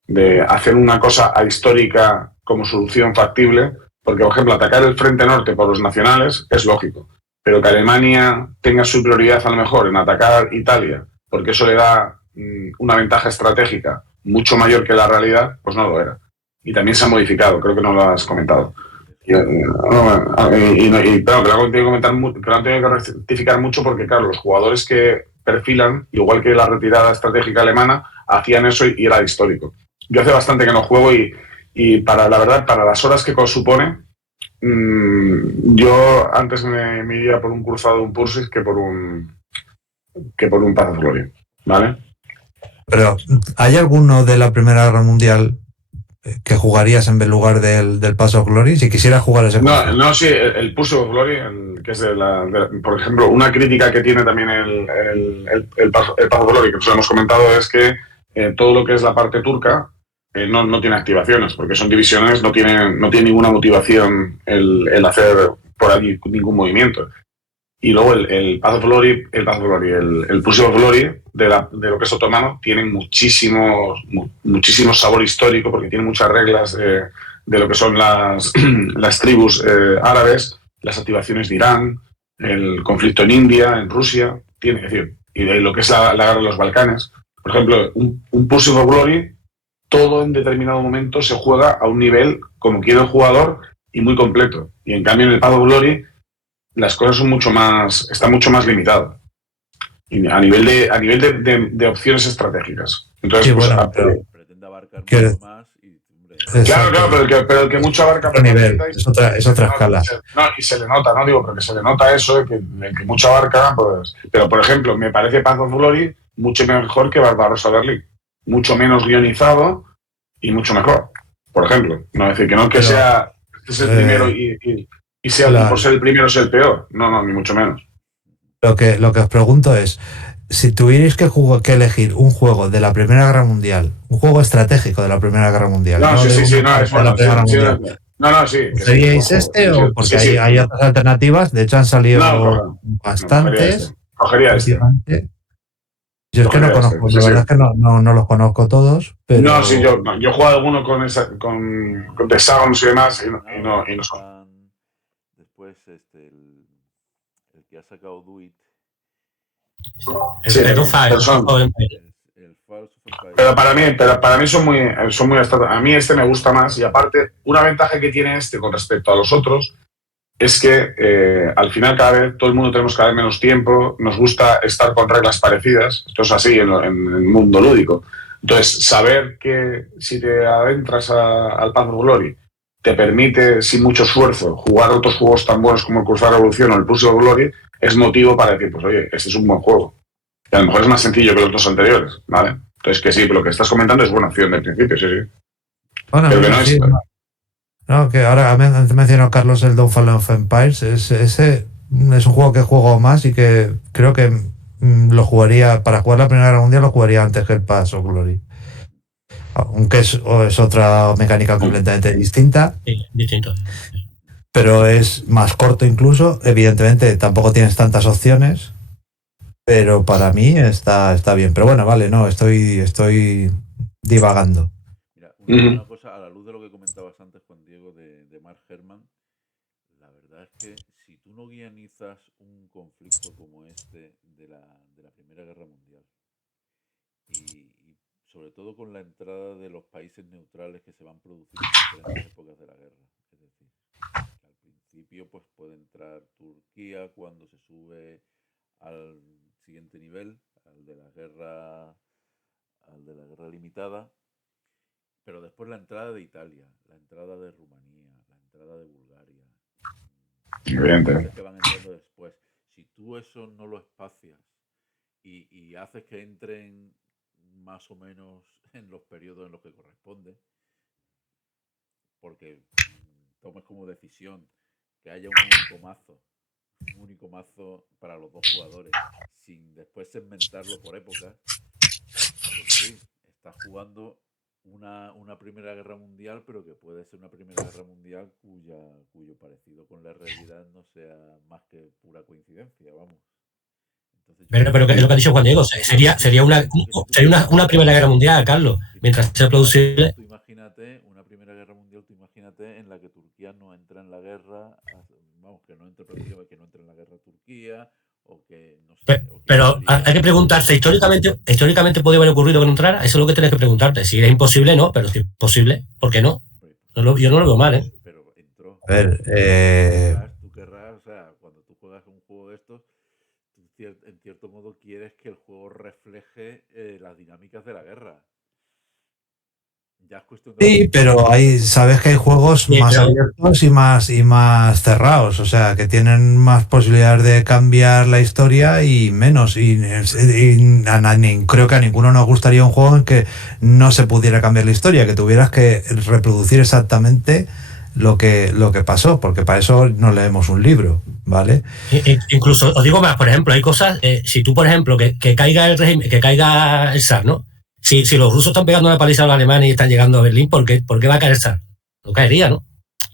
de hacer una cosa ahistórica como solución factible, porque, por ejemplo, atacar el frente norte por los nacionales es lógico, pero que Alemania tenga su prioridad a lo mejor en atacar Italia, porque eso le da una ventaja estratégica mucho mayor que la realidad, pues no lo era. Y también se ha modificado, creo que no lo has comentado. Pero que lo tengo que rectificar mucho porque, claro, los jugadores que perfilan, igual que la retirada estratégica alemana, hacían eso y era histórico. Yo hace bastante que no juego y para la verdad, para las horas que supone, yo antes me iría por un cruzado de un Pursuit que por un Path of Glory, ¿vale? Pero, ¿hay alguno de la Primera Guerra Mundial que jugarías en lugar del Path of Glory? Si quisieras jugar ese juego. No, sí, el Pursuit of Glory, que es por ejemplo, una crítica que tiene también el Path of Glory, que nos hemos comentado, es que todo lo que es la parte turca no tiene activaciones, porque son divisiones, no tiene ninguna motivación el hacer por allí ningún movimiento. Y luego el Path of Glory, el Pursuit of Glory de lo que es otomano tiene muchísimo sabor histórico, porque tiene muchas reglas de lo que son las tribus árabes, las activaciones de Irán, el conflicto en India, en Rusia, es decir, y de lo que es la guerra de los Balcanes. Por ejemplo, un Pursuit of Glory, todo en determinado momento se juega a un nivel como quiere el jugador y muy completo. Y en cambio en el Path of Glory las cosas son está mucho más limitado a nivel de opciones estratégicas. Entonces, sí, pues, bueno, pretende abarcar mucho más y, hombre, claro, pero el que mucho abarca otro nivel, es otra escala. Y se le nota, ¿no? Digo, porque se le nota eso, que el que mucho abarca, pues. Pero, por ejemplo, me parece Path of Glory mucho mejor que Barbarossa Berlin. Mucho menos guionizado y mucho mejor. Por ejemplo, no decir que no que sea el primero y sea por ser el primero es el peor. No, ni mucho menos. Lo que os pregunto es, si tuvierais que elegir un juego de la Primera Guerra Mundial, un juego estratégico de la Primera Guerra Mundial. ¿Seríais este o porque hay otras alternativas? De hecho han salido bastantes. Cogería este. Yo es que no conozco, la verdad es que no los conozco todos. Pero... No, sí, yo he jugado alguno con The Sounds y demás y no son. Después el que ha sacado Do It. Pero para mí son muy a mí este me gusta más y aparte una ventaja que tiene este con respecto a los otros es que al final cada vez todo el mundo tenemos cada vez menos tiempo, nos gusta estar con reglas parecidas, esto es así en el mundo lúdico. Entonces saber que si te adentras al Path of Glory te permite sin mucho esfuerzo jugar otros juegos tan buenos como el Cruzado de Revolución o el Pursuit of Glory es motivo para decir, pues oye, este es un buen juego. Y a lo mejor es más sencillo que los otros anteriores, ¿vale? Entonces que sí, pero lo que estás comentando es buena opción de principio, sí. Bueno, pero que no es... No, que ahora mencionó Carlos el Downfall of Empires, ese es un juego que juego más y que creo que lo jugaría, para jugar la Primera Guerra Mundial lo jugaría antes que el Path of Glory. aunque es otra mecánica completamente distinta. Sí, distinto. Pero es más corto incluso. Evidentemente tampoco tienes tantas opciones, pero para mí está bien. Pero bueno, vale, no, estoy divagando. Mira, una cosa, a la luz de lo que comentabas antes, Juan Diego, de Mark Herman, la verdad es que si tú no guionizas un conflicto como este de la Primera Guerra Mundial, y sobre todo con la entrada de los países neutrales que se van produciendo en diferentes épocas de la guerra, es decir, que al principio pues puede entrar Turquía cuando se sube al siguiente nivel, al de la guerra limitada, pero después la entrada de Italia, la entrada de Rumanía, la entrada de Bulgaria, Evidente. que van entrando después. Si tú eso no lo espacias y haces que entren más o menos en los periodos en los que corresponde, porque tomes como decisión que haya un único mazo para los dos jugadores, sin después segmentarlo por épocas, pues sí, estás jugando una Primera Guerra Mundial, pero que puede ser una Primera Guerra Mundial cuyo parecido con la realidad no sea más que pura coincidencia, vamos. Entonces, Pero que es lo que ha dicho Juan Diego, sería una Primera Guerra Mundial, Carlos, mientras sea plausible. Tú imagínate una Primera Guerra Mundial, tú imagínate en la que Turquía no entra en la guerra, vamos, que no entre en la guerra Turquía, o que no sé. Pero hay que preguntarse, históricamente podría haber ocurrido que no entrara, eso es lo que tienes que preguntarte. Si es imposible, no, pero si es posible, ¿por qué no? Yo no lo veo mal, ¿eh? Pero entró. A ver, Tú querrás, o sea, cuando tú juegas un juego de estos, tú en cierto modo quieres que el juego refleje las dinámicas de la guerra. Ya es cuestión de... sí, pero sabes que hay juegos más abiertos y más cerrados, o sea, que tienen más posibilidades de cambiar la historia y menos. Creo que a ninguno nos gustaría un juego en que no se pudiera cambiar la historia, que tuvieras que reproducir exactamente lo que pasó, porque para eso no leemos un libro, ¿vale? Incluso, os digo más, por ejemplo, hay cosas, si tú, por ejemplo, que caiga el régimen, que caiga el zar, ¿no? Si los rusos están pegando una paliza a los alemanes y están llegando a Berlín, ¿por qué va a caer el zar? No caería, ¿no?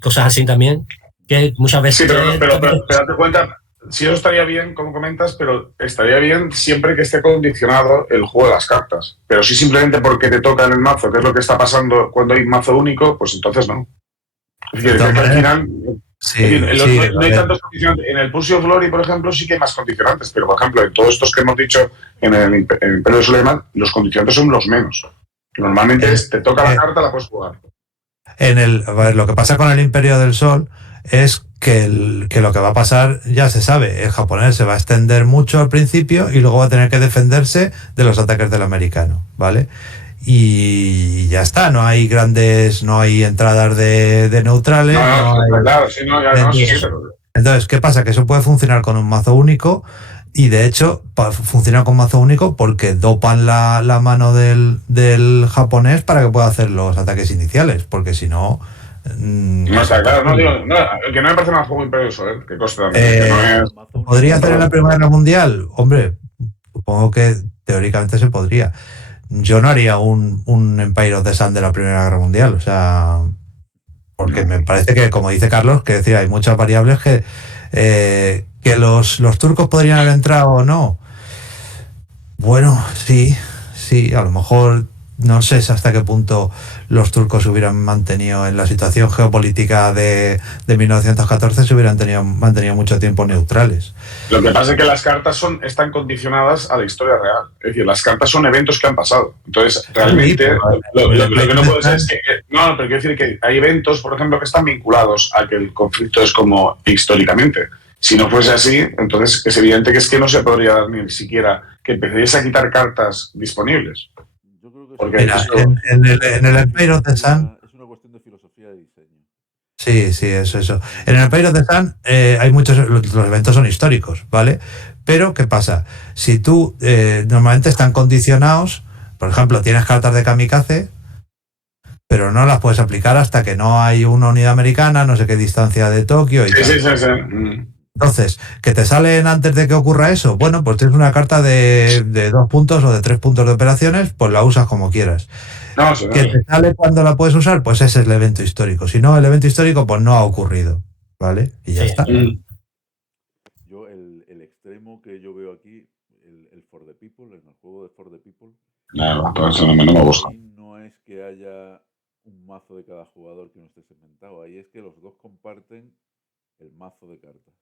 Cosas así también, que muchas veces... Sí, pero date cuenta, si eso estaría bien, como comentas, pero estaría bien siempre que esté condicionado el juego de las cartas. Pero si simplemente porque te toca en el mazo, que es lo que está pasando cuando hay mazo único, pues entonces no. Es decir, que al final... no hay tantas condiciones. En el Pulse of Glory, por ejemplo, sí que hay más condicionantes, pero por ejemplo, en todos estos que hemos dicho en el Imperio de Suleiman, los condicionantes son los menos. Normalmente te toca la carta, la puedes jugar. A ver, lo que pasa con el Imperio del Sol es que lo que va a pasar ya se sabe. El japonés se va a extender mucho al principio y luego va a tener que defenderse de los ataques del americano, ¿vale? Y ya está, no hay entradas de neutrales. Entonces, ¿qué pasa? Que eso puede funcionar con un mazo único y de hecho funciona con mazo único porque dopan la mano del japonés para que pueda hacer los ataques iniciales, porque si no... No está claro, que no me parece más juego imperioso, que costa. ¿Podría hacer en la Primera Guerra Mundial? Hombre, supongo que teóricamente se podría. Yo no haría un Empire of the Sun de la Primera Guerra Mundial, o sea, porque me parece que, como dice Carlos, que decir, hay muchas variables que los turcos podrían haber entrado o no. Bueno, sí, a lo mejor no sé hasta qué punto los turcos se hubieran mantenido en la situación geopolítica de 1914, se hubieran mantenido mucho tiempo neutrales. Lo que pasa es que las cartas están condicionadas a la historia real. Es decir, las cartas son eventos que han pasado. Entonces, realmente, lo que no puede ser es que... No, pero quiero decir que hay eventos, por ejemplo, que están vinculados a que el conflicto es como históricamente. Si no fuese así, entonces es evidente que no se podría dar ni siquiera que empezarías a quitar cartas disponibles. Porque en el Empire of the Sun... Es una cuestión de filosofía de diseño. Sí, eso. En el Empire of the Sun hay muchos... Los eventos son históricos, ¿vale? Pero, ¿qué pasa? Si tú... normalmente están condicionados... Por ejemplo, tienes cartas de kamikaze, pero no las puedes aplicar hasta que no hay una unidad americana, no sé qué distancia de Tokio y tal. Sí. Entonces, ¿que te salen antes de que ocurra eso? Bueno, pues tienes una carta de 2 puntos o de 3 puntos de operaciones, pues la usas como quieras. No, sí, que te sale cuando la puedes usar, pues ese es el evento histórico. Si no, el evento histórico, pues no ha ocurrido. ¿Vale? Y ya Sí. está. Yo, el extremo que yo veo aquí, el For the People, en el juego de For the People, no, pues eso no me gusta. ahí no es que haya un mazo de cada jugador que no esté segmentado, ahí es que los dos comparten el mazo de cartas.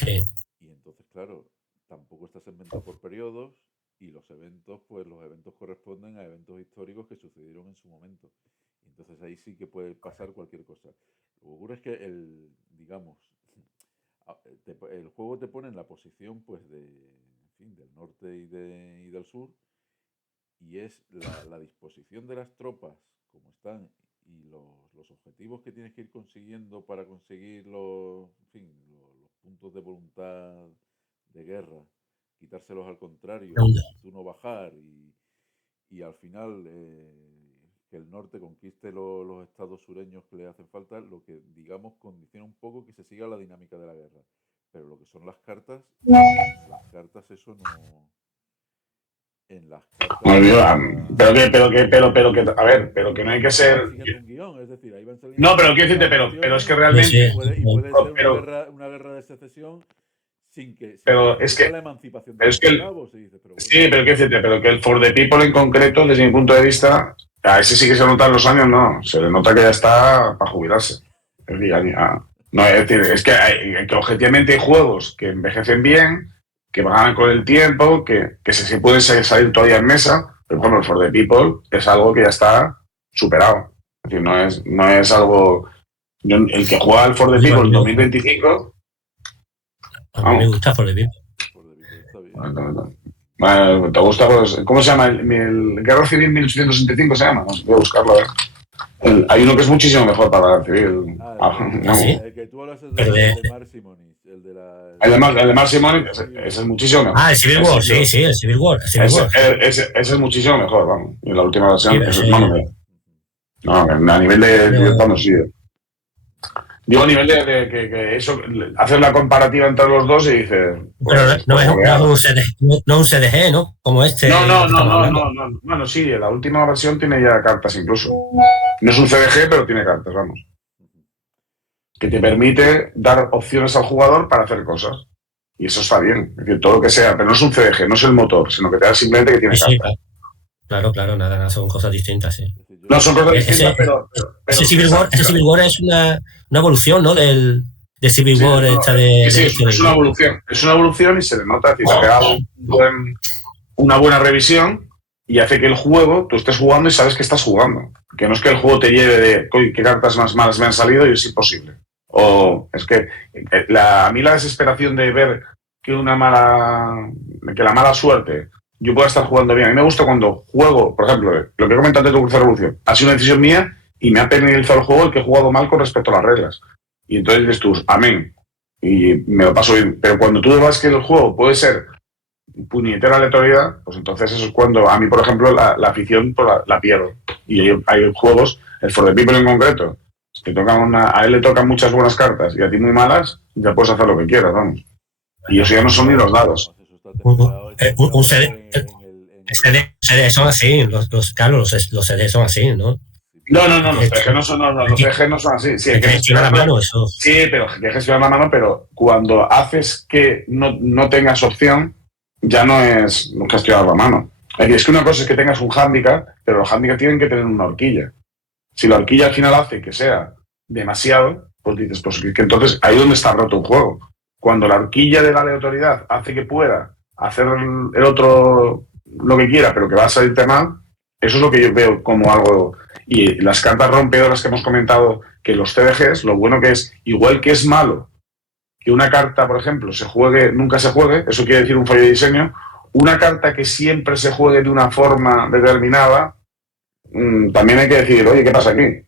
Sí. Y entonces, claro, tampoco está segmentado por periodos y los eventos, pues los eventos corresponden a eventos históricos que sucedieron en su momento. Y entonces ahí sí que puede pasar cualquier cosa. Lo que ocurre es que digamos, el juego te pone en la posición, pues, en fin, del norte y del sur, y es la disposición de las tropas, como están, y los objetivos que tienes que ir consiguiendo para conseguir en fin, los puntos de voluntad de guerra, quitárselos al contrario, tú no bajar, y al final que el norte conquiste los estados sureños que le hacen falta, lo que, digamos, condiciona un poco que se siga la dinámica de la guerra. Pero lo que son las cartas eso no... En las cartas... A ver, pero que no hay que ser... Siguiendo un guión, es decir, ahí van saliendo... No, pero quiero decirte, pero es que realmente... Y puede ser una guerra de secesión sin que la emancipación de los esclavos. Sí, pero quiero decirte, pero que el For the People en concreto, desde mi punto de vista, a ese sí que se notan los años, no. Se le nota que ya está para jubilarse. Es decir, no, es decir, es que objetivamente hay juegos que envejecen bien, que van con el tiempo, que se pueden salir todavía en mesa, pero bueno, el For the People es algo que ya está superado. Es decir, no es algo... el que juega al For the People en 2025... A mí me gusta For the People. ¿Te gusta? Pues, ¿cómo se llama? El Guerra Civil 1865 se llama. Voy a buscarlo, a ver. Hay uno que es muchísimo mejor para la civil. ¿Sí? El que tú hablas es de Mark Simonis. El de Mark Simonis, ese es muchísimo mejor. El Civil War, sí, el Civil War. Ese es muchísimo mejor, vamos. Y la última versión, a nivel de vamos, sí. Digo, a nivel de que eso, hacer la comparativa entre los dos y dices... Pero no es un CDG, ¿no? Como este. No. Bueno, sí, la última versión tiene ya cartas incluso. No es un CDG, pero tiene cartas, vamos. Que te permite dar opciones al jugador para hacer cosas. Y eso está bien. Es decir, todo lo que sea, pero no es un CDG, no es el motor, sino que te da simplemente que tiene cartas. Claro, nada, son cosas distintas, sí. No, son cosas distintas, pero ese Civil War es una evolución, ¿no? Del Civil War es una evolución. Es una evolución y se le nota que se ha dado una buena revisión y hace que el juego, tú estés jugando y sabes que estás jugando. Que no es que el juego te lleve de qué cartas más malas me han salido y es imposible. O es que a mí la desesperación de ver que la mala suerte, yo puedo estar jugando bien. A mí me gusta cuando juego, por ejemplo, lo que he comentado de tu Cruz de Revolución, ha sido una decisión mía y me ha penalizado el juego el que he jugado mal con respecto a las reglas. Y entonces dices tú, amén. Y me lo paso bien. Pero cuando tú ves que el juego puede ser puñetera aleatoriedad, pues entonces eso es cuando a mí, por ejemplo, la afición pues la pierdo. Y hay juegos, el For the People en concreto, que a él le tocan muchas buenas cartas y a ti muy malas, ya puedes hacer lo que quieras, vamos. Y eso ya no son ni los dados. Un CD son así, los CD son así, ¿no? No, los CG no son así. Sí, hay que gestionar la mano, eso. Sí, pero hay que gestionar la mano, pero cuando haces que no tengas opción, ya no es gestionar la mano. Es que una cosa es que tengas un hándicap, pero los hándicaps tienen que tener una horquilla. Si la horquilla al final hace que sea demasiado, pues dices, pues que entonces ahí es donde está roto un juego. Cuando la horquilla de la aleatoriedad hace que pueda hacer el otro lo que quiera, pero que va a salirte mal, eso es lo que yo veo como algo... Y las cartas rompedoras que hemos comentado, que los CDGs, lo bueno que es, igual que es malo que una carta, por ejemplo, nunca se juegue, eso quiere decir un fallo de diseño, una carta que siempre se juegue de una forma determinada, también hay que decir, oye, ¿qué pasa aquí?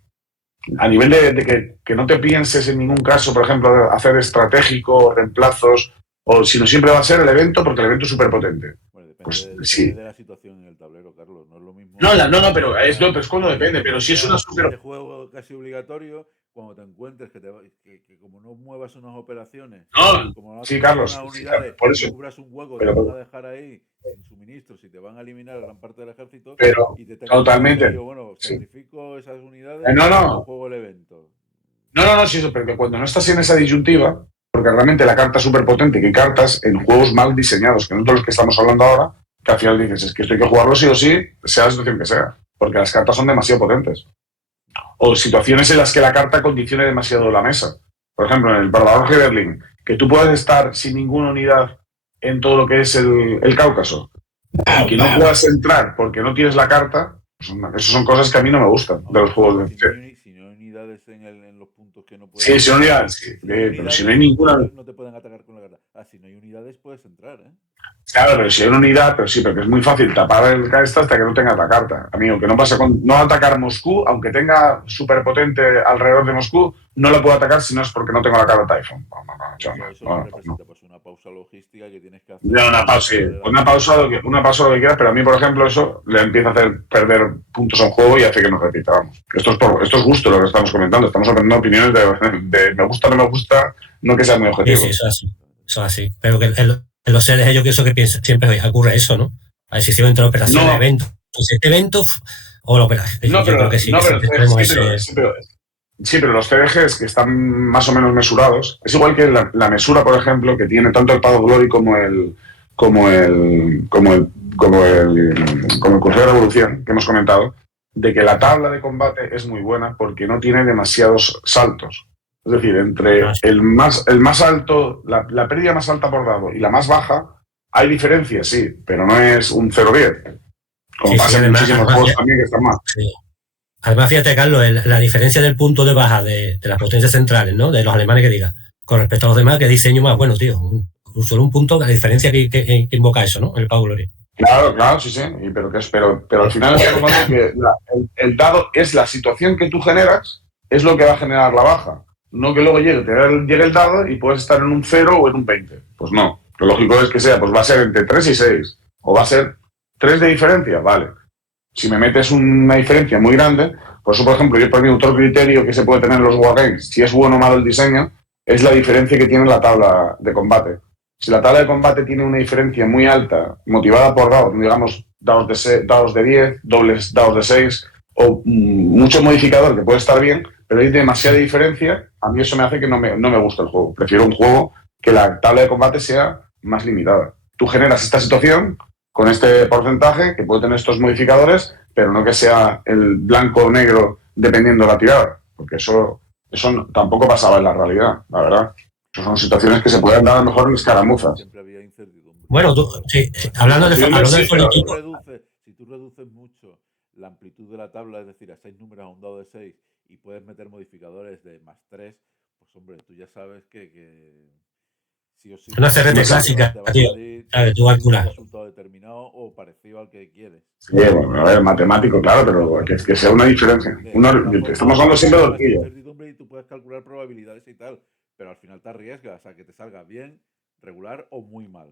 A nivel de que no te pienses en ningún caso, por ejemplo, hacer estratégico, reemplazos, o si no siempre va a ser el evento, porque el evento es súper potente. Bueno, depende pues sí. De la situación en el tablero, Carlos. No es lo mismo. Pero es cuando depende. Pero si es una super. De juego casi obligatorio, cuando te encuentres que como no muevas unas operaciones, como no sí, Carlos. unas unidades, Por eso. cubras un hueco, te van a dejar ahí sin suministro, si te van a eliminar gran parte del ejército, pero y te totalmente. digo, bueno, sacrifico esas unidades no. y juego el evento. No, sí, eso, pero que cuando no estás en esa disyuntiva, porque realmente la carta es súper potente, que hay cartas en juegos mal diseñados, que no todos los que estamos hablando ahora, que al final dices, es que esto hay que jugarlo sí o sí, sea la situación que sea, porque las cartas son demasiado potentes. O situaciones en las que la carta condicione demasiado la mesa. Por ejemplo, en el Barbador de Berlín, que tú puedes estar sin ninguna unidad en todo lo que es el Cáucaso, y que no puedas entrar porque no tienes la carta, esas son cosas que a mí no me gustan de los juegos de... Si no hay unidades en los puntos que no puedes... Sí, si no hay unidades, sí. Pero si no hay ninguna... No te pueden atacar con la carta. Si no hay unidades puedes entrar, ¿eh? Claro, pero si hay una unidad, pero que es muy fácil tapar el esta hasta que no tenga la carta. Amigo, que no pasa con no atacar Moscú, aunque tenga súper potente alrededor de Moscú, no lo puedo atacar si no es porque no tengo la carta Typhon. Eso representa pues una pausa logística que tienes que hacer. Una pausa lo que quieras, pero a mí, por ejemplo, eso le empieza a hacer perder puntos a un juego y hace que no repita, vamos. Esto es gusto lo que estamos comentando, estamos aprendiendo opiniones de me gusta, no me gusta, no que sea muy objetivo. Sí, eso es así. Pero que en los seres yo pienso que siempre ocurre eso, ¿no? A decisión entre operación y evento. Entonces, este evento o la operación. No, pero los CDGs que están más o menos mesurados, es igual que la mesura, por ejemplo, que tiene tanto el Path of Glory como el Curso de Revolución, que hemos comentado, de que la tabla de combate es muy buena porque no tiene demasiados saltos. Es decir, entre el más alto, la pérdida más alta por dado y la más baja, hay diferencias, sí, pero no es un 0-10. Como pasa en muchísimos juegos también que están mal. Sí. Además, fíjate, Carlos, la diferencia del punto de baja de las potencias centrales, ¿no? De los alemanes que diga, con respecto a los demás, que diseño más bueno, tío. Solo un punto, la diferencia que invoca eso, ¿no? El Path of Glory. Claro, sí. Pero al final estamos hablando que el dado es la situación que tú generas, es lo que va a generar la baja. No que luego llegue el dado y puedes estar en un 0 o en un 20. Pues no. Lo lógico es que sea, pues va a ser entre 3 y 6. O va a ser 3 de diferencia, vale. Si me metes una diferencia muy grande, por eso, por ejemplo, yo para mí otro criterio que se puede tener en los wargames, si es bueno o malo el diseño, es la diferencia que tiene la tabla de combate. Si la tabla de combate tiene una diferencia muy alta, motivada por dados, digamos, dados de 10, dobles dados de 6, o mucho modificador que puede estar bien, pero hay demasiada diferencia, a mí eso me hace que no me gusta el juego. Prefiero un juego que la tabla de combate sea más limitada. Tú generas esta situación con este porcentaje que puede tener estos modificadores, pero no que sea el blanco o negro dependiendo de la tirada, porque eso tampoco pasaba en la realidad, la verdad. Esas son situaciones que se pueden dar a lo mejor en escaramuzas. Siempre había incertidumbre. Bueno, hablando del político... Si tú reduces mucho la amplitud de la tabla, es decir, a 6 números a un dado de 6, y puedes meter modificadores de más 3, pues hombre, tú ya sabes que sí o sí... Una CRT clásica, tío. Claro, tú calculas. Un resultado determinado o parecido al que quieres. Sí, bueno, a ver, matemático, claro, pero que sea una diferencia. Estamos hablando siempre de horquilla. Y tú puedes calcular probabilidades y tal, pero al final te arriesgas a que te salga bien, regular o muy mal.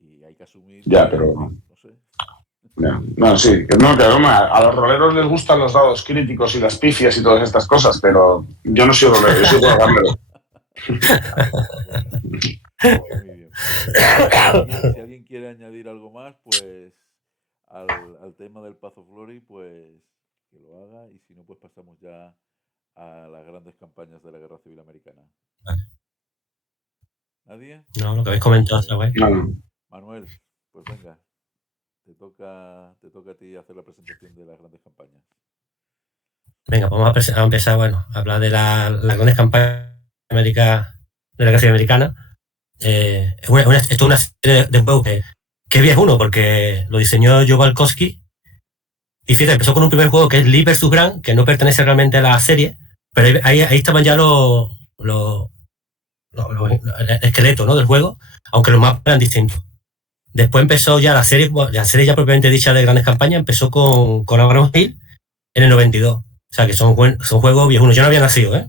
Y hay que asumir... Ya, pero... No sé. No, sí. No, que a los roleros les gustan los dados críticos y las pifias y todas estas cosas, pero yo no soy rolero, yo soy jugador. Muy bien. Si alguien quiere añadir algo más, pues al tema del Path of Glory, pues que lo haga, y si no, pues pasamos ya a las grandes campañas de la Guerra Civil Americana. ¿Nadie? No, lo que habéis comentado está guay. Manuel, pues venga, te toca a ti hacer la presentación de las grandes campañas. Venga, vamos a empezar, a hablar de las grandes campañas de la Guerra Civil Americana. Esto es una serie de juegos que es viejuno, porque lo diseñó Joe Balkowski. Y fíjate, empezó con un primer juego que es Lee vs. Grant, que no pertenece realmente a la serie, pero ahí estaban ya los esqueletos, ¿no?, del juego, aunque los mapas eran distintos. Después empezó ya la serie ya propiamente dicha de grandes campañas, empezó con Abraham Hill en el 92. O sea, que son juegos viejunos. Yo no había nacido, ¿eh?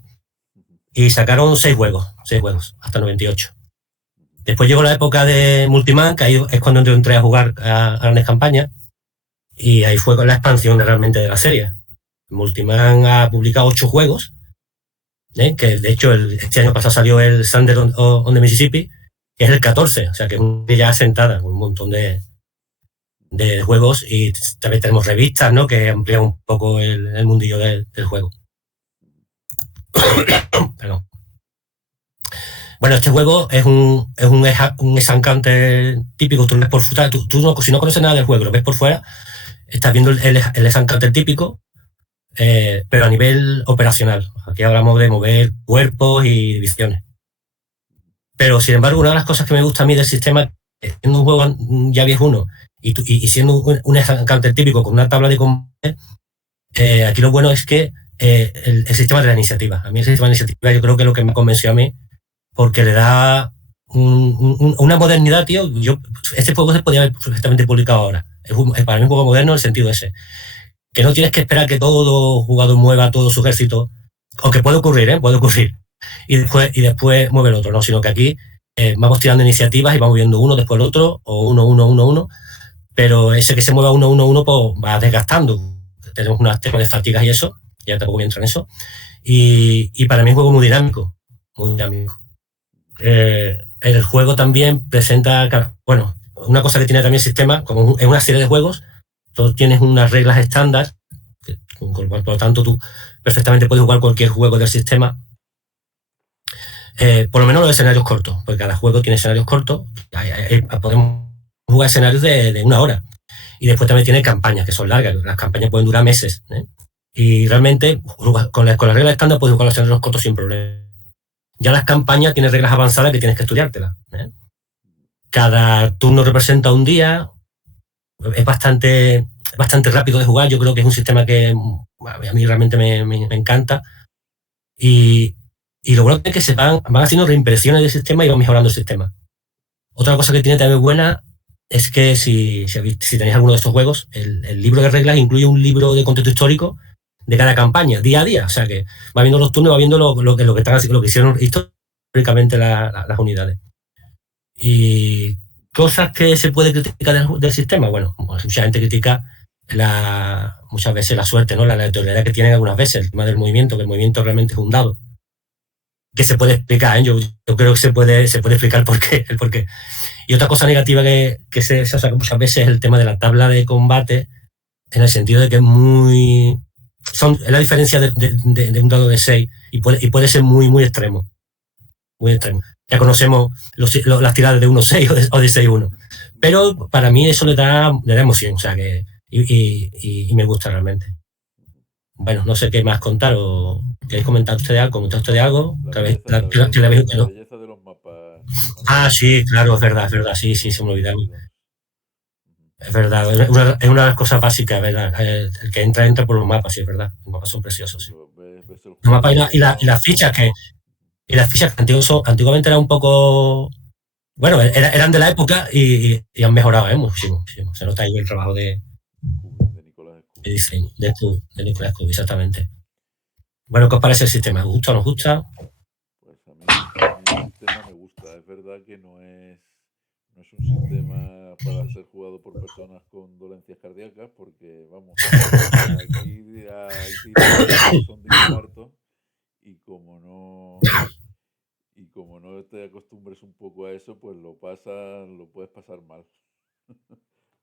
Y sacaron 6 juegos, hasta el 98. Después llegó la época de Multiman, que ahí es cuando entré a jugar a grandes campañas, y ahí fue con la expansión realmente de la serie. Multiman ha publicado 8 juegos, que de hecho este año pasado salió el Thunder on the Mississippi, que es el 14, o sea que es una ya asentada, con un montón de de juegos, y también tenemos revistas, ¿no?, que amplían un poco el mundillo del juego. Perdón. Bueno, este juego es un ex-encante típico. Tú ves por fuera, si no conoces nada del juego, lo ves por fuera, estás viendo el ex-encante típico, pero a nivel operacional. Aquí hablamos de mover cuerpos y divisiones. Pero, sin embargo, una de las cosas que me gusta a mí del sistema, siendo un juego ya viejuno y siendo un ex-encante típico con una tabla de combate, aquí lo bueno es que el sistema de la iniciativa. A mí el sistema de la iniciativa yo creo que es lo que me convenció a mí, porque le da una modernidad, tío. Este juego se podría haber perfectamente publicado ahora. Es para mí un juego moderno en el sentido ese. Que no tienes que esperar que todo jugador mueva todo su ejército, aunque puede ocurrir, puede ocurrir. Y después mueve el otro, no, sino que aquí vamos tirando iniciativas y vamos viendo uno después el otro, o uno, pero ese que se mueva uno, pues va desgastando. Tenemos unas temas de fatigas y eso, ya tampoco voy a entrar en eso. Y para mí es un juego muy dinámico, muy dinámico. El juego también presenta, bueno, una cosa que tiene también el sistema, como en una serie de juegos, tú tienes unas reglas estándar, por lo tanto tú perfectamente puedes jugar cualquier juego del sistema, por lo menos los escenarios cortos, porque cada juego tiene escenarios cortos, podemos jugar escenarios de 1 hora, y después también tiene campañas que son largas, las campañas pueden durar meses, y realmente con las reglas estándar puedes jugar los escenarios cortos sin problema. Ya las campañas tienen reglas avanzadas que tienes que estudiártelas. Cada turno representa un día, es bastante rápido de jugar. Yo creo que es un sistema que a mí realmente me encanta. Y lo bueno es que se van haciendo reimpresiones del sistema y van mejorando el sistema. Otra cosa que tiene también buena es que si tenéis alguno de estos juegos, el libro de reglas incluye un libro de contexto histórico de cada campaña, día a día. O sea que va viendo los turnos, va viendo lo que hicieron históricamente las unidades. Y cosas que se puede criticar del sistema. Bueno, mucha gente critica muchas veces la suerte, ¿no? La aleatoriedad que tienen algunas veces, el tema del movimiento, que el movimiento realmente es un dado. Que se puede explicar, yo creo que se puede explicar el por qué. Y otra cosa negativa que se saca muchas veces es el tema de la tabla de combate, en el sentido de que es la diferencia de un dado de 6 y puede ser muy, muy extremo. Muy extremo. Ya conocemos las tiradas de 1-6 o de 6-1. Pero para mí eso le da emoción, o sea que y me gusta realmente. Bueno, no sé qué más contar, o queréis comentar ustedes algo, La belleza de los mapas. Ah, sí, claro, es verdad, sí, se me olvidaba. Es verdad, es una de las cosas básicas, ¿verdad? El que entra por los mapas, sí, es verdad. Los mapas son preciosos, sí. Los mapas y las fichas que antiguamente eran un poco, bueno, eran de la época y han mejorado, muchísimo. Se nota ahí el trabajo de diseño, de Nicolás Cubi, exactamente. Bueno, ¿qué os parece el sistema? ¿Os gusta o no os gusta? Pues a mí el sistema me gusta. Es verdad que no es un sistema para ser jugado por personas con dolencias cardíacas, porque, vamos, aquí hay tiros que son de infarto, y como no te acostumbres un poco a eso, pues lo puedes pasar mal.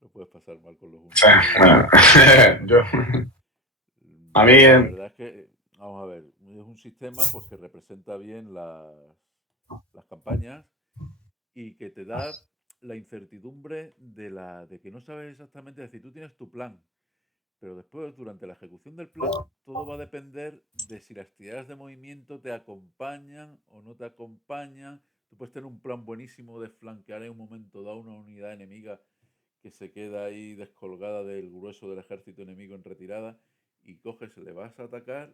Lo puedes pasar mal con los unos. Sí, a mí... La verdad es que, vamos a ver, es un sistema pues que representa bien las campañas y que te da la incertidumbre de que no sabes exactamente, es decir, tú tienes tu plan, pero después, durante la ejecución del plan, todo va a depender de si las tiradas de movimiento te acompañan o no te acompañan. Tú puedes tener un plan buenísimo de flanquear en un momento dado una unidad enemiga que se queda ahí descolgada del grueso del ejército enemigo en retirada, y coges, le vas a atacar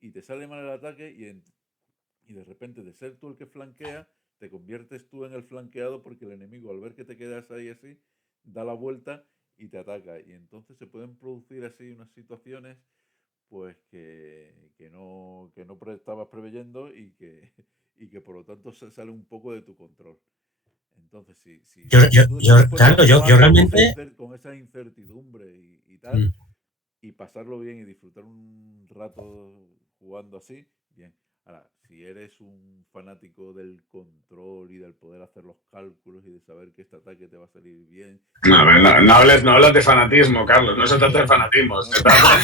y te sale mal el ataque, y de repente, de ser tú el que flanquea, te conviertes tú en el flanqueado, porque el enemigo, al ver que te quedas ahí así, da la vuelta y te ataca. Y entonces se pueden producir así unas situaciones pues que no estabas preveyendo, y que por lo tanto sale un poco de tu control. Entonces, si yo realmente con esa incertidumbre y tal, y pasarlo bien y disfrutar un rato jugando así, bien. Ahora, si si eres un fanático del control y del poder hacer los cálculos y de saber que este ataque te va a salir bien. No hables de fanatismo, Carlos. No se trata de fanatismo. Se trata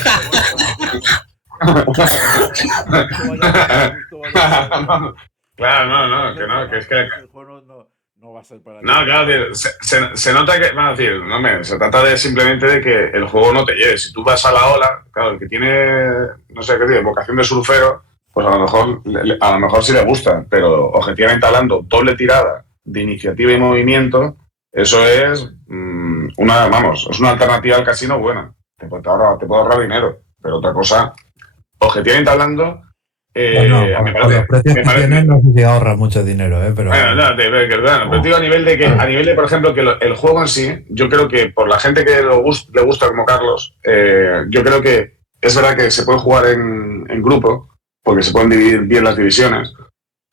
Claro, que es que el juego no va a ser para no, claro, se nota que, van a decir, no, se trata de simplemente de que el juego no te lleve. Si tú vas a la ola, claro, el que tiene, no sé qué digo, vocación de surfero, pues a lo mejor sí le gusta, pero objetivamente hablando, doble tirada de iniciativa y movimiento, eso es es una alternativa al casino buena. Te puede ahorrar dinero, pero otra cosa, objetivamente hablando, con los precios que tienen no sé si ahorra mucho dinero, pero... Bueno, pero digo a nivel de, por ejemplo, que el juego en sí, yo creo que por la gente que le gusta como Carlos, yo creo que es verdad que se puede jugar en grupo, porque se pueden dividir bien las divisiones.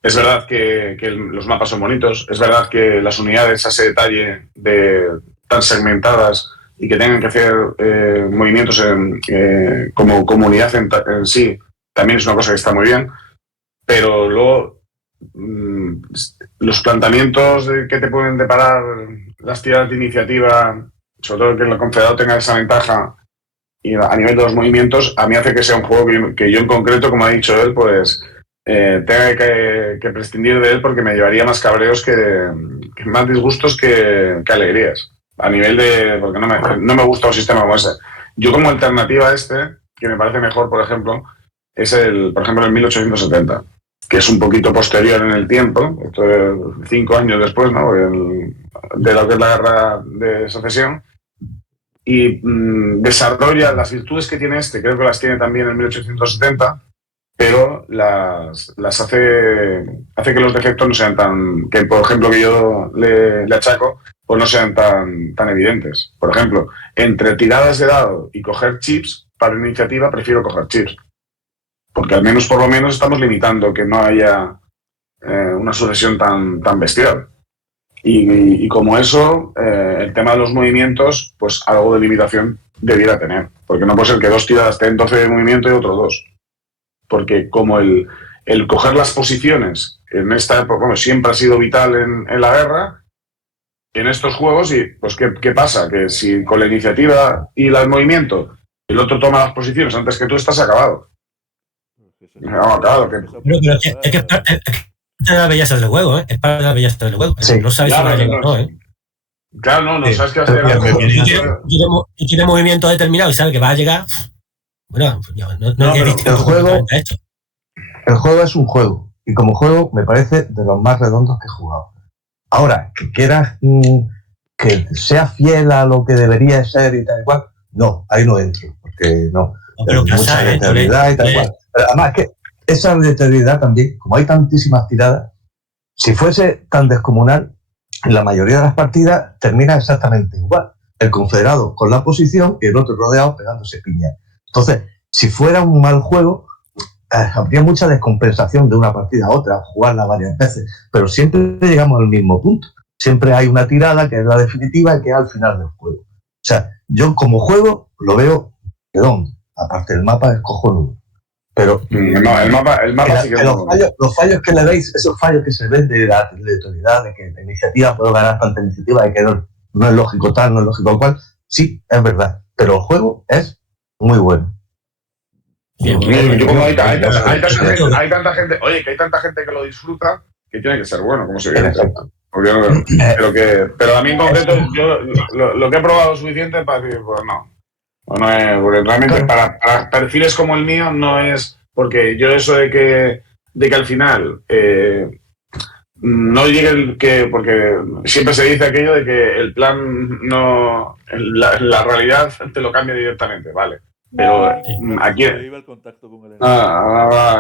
Es verdad que los mapas son bonitos, es verdad que las unidades a ese detalle tan segmentadas y que tengan que hacer movimientos como comunidad en sí, también es una cosa que está muy bien, pero luego los planteamientos que te pueden deparar las tiradas de iniciativa, sobre todo que el confederado tenga esa ventaja y a nivel de los movimientos, a mí hace que sea un juego que yo en concreto, como ha dicho él, pues tenga que prescindir de él porque me llevaría más cabreos que más disgustos que alegrías. A nivel de... porque no me gusta un sistema como ese. Yo como alternativa a este, que me parece mejor, por ejemplo, es por ejemplo, el 1870, que es un poquito posterior en el tiempo, esto es 5 años después, ¿no? De lo que es la guerra de secesión, y desarrolla las virtudes que tiene creo que las tiene también en 1870, pero las hace que los defectos no sean que por ejemplo que yo le achaco, pues no sean tan evidentes. Por ejemplo, entre tiradas de dado y coger chips, para iniciativa prefiero coger chips. Porque al menos, por lo menos, estamos limitando que no haya una sucesión tan bestial. Y como eso, el tema de los movimientos, pues algo de limitación debiera tener. Porque no puede ser que 2 tiradas tengan 12 de movimiento y otro 2. Porque como el coger las posiciones en esta época, bueno, siempre ha sido vital en la guerra, en estos juegos, y pues ¿qué pasa? Que si con la iniciativa y el movimiento el otro toma las posiciones antes que tú, estás acabado. No, claro, pero es que es parte de la belleza del juego, ¿eh? Es parte de la belleza del juego. Sí. No sabes si va a llegar o no, ¿eh? Claro, no sabes que vas a llegar. Y tiene movimiento determinado y sabe que va a llegar. Bueno, no he visto el juego es un juego. Y como juego me parece de los más redondos que he jugado. Ahora, que quieras que sea fiel a lo que debería ser y tal y cual, no, ahí no entro. Porque no. Pero mucha aleatoriedad y tal y cual. Pero además que esa aleatoriedad también, como hay tantísimas tiradas, si fuese tan descomunal, en la mayoría de las partidas termina exactamente igual. El confederado con la posición y el otro rodeado pegándose piña. Entonces, si fuera un mal juego, habría mucha descompensación de una partida a otra, jugarla varias veces, pero siempre llegamos al mismo punto. Siempre hay una tirada que es la definitiva y que es al final del juego. O sea, yo como juego lo veo redondo. Aparte, el mapa es cojonudo. Pero no, el mapa sí que los fallos que le veis, esos fallos que se ven de la aleatoriedad, de que la iniciativa puedo ganar tanta iniciativa, de que no es lógico tal, no es lógico cual, sí, es verdad. Pero el juego es muy bueno. Yo como hay tanta gente, oye, que hay tanta gente que lo disfruta, que tiene que ser bueno, como se dice. Pero a mí en concreto, yo lo que he probado suficiente para decir, pues no. No es, porque realmente para perfiles como el mío no es, porque yo eso de que al final no llegue porque siempre se dice aquello de que el plan no, la realidad te lo cambia directamente, vale, pero aquí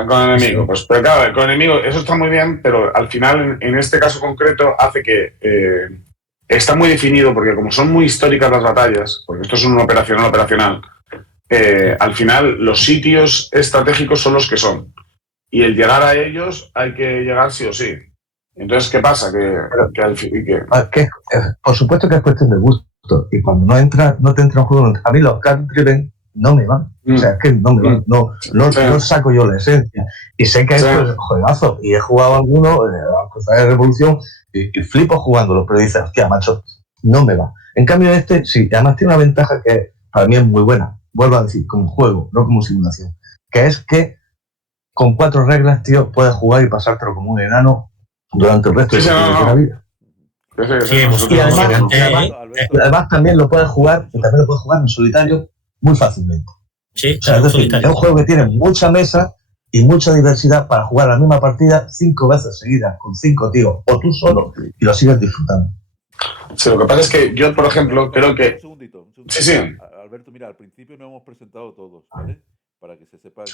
con el enemigo, pues pero claro, con el enemigo eso está muy bien, pero al final en este caso concreto hace que está muy definido, porque como son muy históricas las batallas, porque esto es un operacional, al final los sitios estratégicos son los que son. Y el llegar a ellos hay que llegar sí o sí. Entonces, ¿qué pasa? Por supuesto que es cuestión de gusto. Y cuando no te entra un juego... A mí los card driven no me van. O sea, es que no me van. No saco yo la esencia. Y sé que esto es juegazo. Y he jugado algunos, a cosas de Revolución, y flipo jugándolo, pero dices, hostia, macho, no me va. En cambio, este, sí, además tiene una ventaja que para mí es muy buena. Vuelvo a decir, como juego, no como simulación. Que es que con 4 reglas, tío, puedes jugar y pasártelo como un enano durante el resto de la vida. Y además también lo puedes jugar, en solitario muy fácilmente. Sí, o sea, es decir, es un juego que tiene mucha mesa y mucha diversidad para jugar la misma partida 5 veces seguidas, con 5 tíos, o tú solo, y lo sigues disfrutando. Sí, lo que pasa es que yo, por ejemplo, creo que... Un segundito. Sí. Alberto, mira, al principio no hemos presentado todos, ¿vale? Para que se sepa que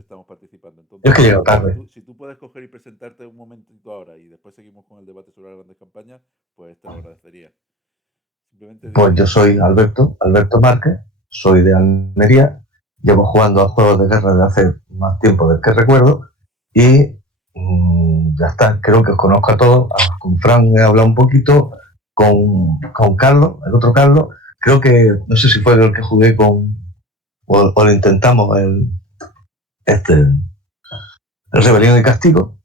estamos participando. Entonces, es que llego tarde. Si tú puedes coger y presentarte un momentito ahora y después seguimos con el debate sobre las grandes campañas, pues te lo agradecería. Pues yo soy Alberto Márquez, soy de Almería, llevo jugando a juegos de guerra desde hace más tiempo del que recuerdo y ya está, creo que os conozco a todos. Con Fran he hablado un poquito, con Carlos, el otro Carlos, creo que, no sé si fue el que jugué con, o lo intentamos, el Rebelión y Castigo,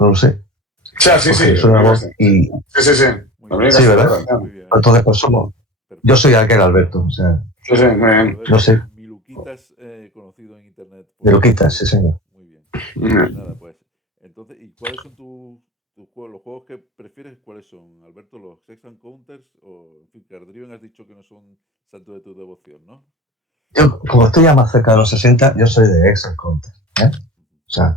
no lo sé. Sí. Sí, Sí, ¿verdad? Entonces, pues yo soy aquel Alberto, o sea, no sé. Miluquitas, conocido en internet. Miluquitas, sí, señor. Muy bien. Nada, pues. Entonces, ¿y cuáles son tus juegos? ¿Los juegos que prefieres cuáles son, Alberto? ¿Los Sex and Counters? O, en fin, Cardriven has dicho que no son santo de tu devoción, ¿no? Yo, como estoy ya más cerca de los 60, yo soy de Sex and Counters, ¿eh? O sea,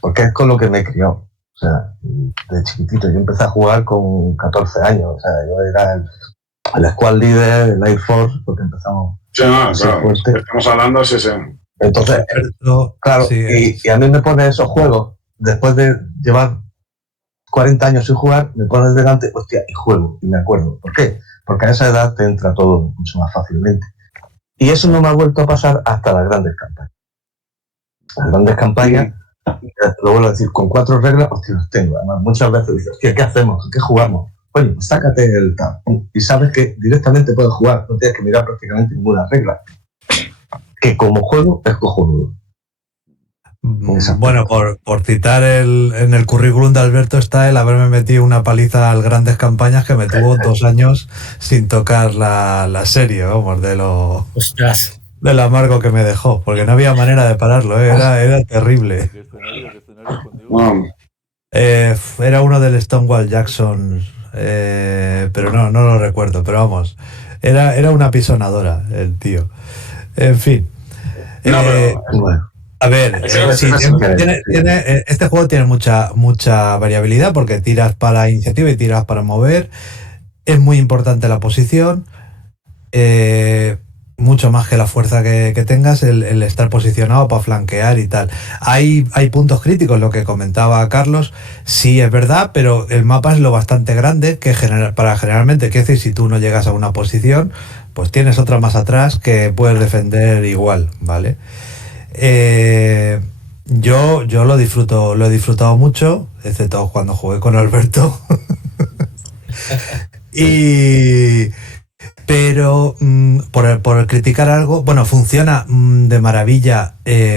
porque es con lo que me crió. O sea, de chiquitito, yo empecé a jugar con 14 años. O sea, yo era el Squad Leader, el Air Force, porque empezamos fuerte. Estamos hablando, sí. Entonces, claro, y a mí me pone esos juegos, después de llevar 40 años sin jugar, me pones delante, hostia, y juego, y me acuerdo. ¿Por qué? Porque a esa edad te entra todo mucho más fácilmente. Y eso no me ha vuelto a pasar hasta las grandes campañas. Las grandes campañas, lo vuelvo a decir, con 4 reglas, hostia, las tengo. Además, muchas veces dices, hostia, ¿qué hacemos? ¿Qué jugamos? Oye, pues sácate el tab. Y sabes que directamente puedes jugar, no tienes que mirar prácticamente ninguna regla. Que como juego es cojonudo. Bueno, por citar en el currículum de Alberto está el haberme metido una paliza al Grandes Campañas que me tuvo 2 años sin tocar la serie, vamos, de lo amargo que me dejó, porque no había manera de pararlo, era terrible. ¿Qué escenario era uno del Stonewall Jackson, pero no lo recuerdo, pero vamos, era una pisonadora el tío. En fin. A ver, este juego tiene mucha variabilidad porque tiras para la iniciativa y tiras para mover. Es muy importante la posición, mucho más que la fuerza que tengas, el estar posicionado para flanquear y tal. Hay puntos críticos, lo que comentaba Carlos, sí es verdad, pero el mapa es lo bastante grande que generalmente, quiere decir, si tú no llegas a una posición, pues tienes otra más atrás que puedes defender igual, ¿vale? Yo lo he disfrutado mucho, excepto cuando jugué con Alberto. Pero por criticar algo, bueno, funciona de maravilla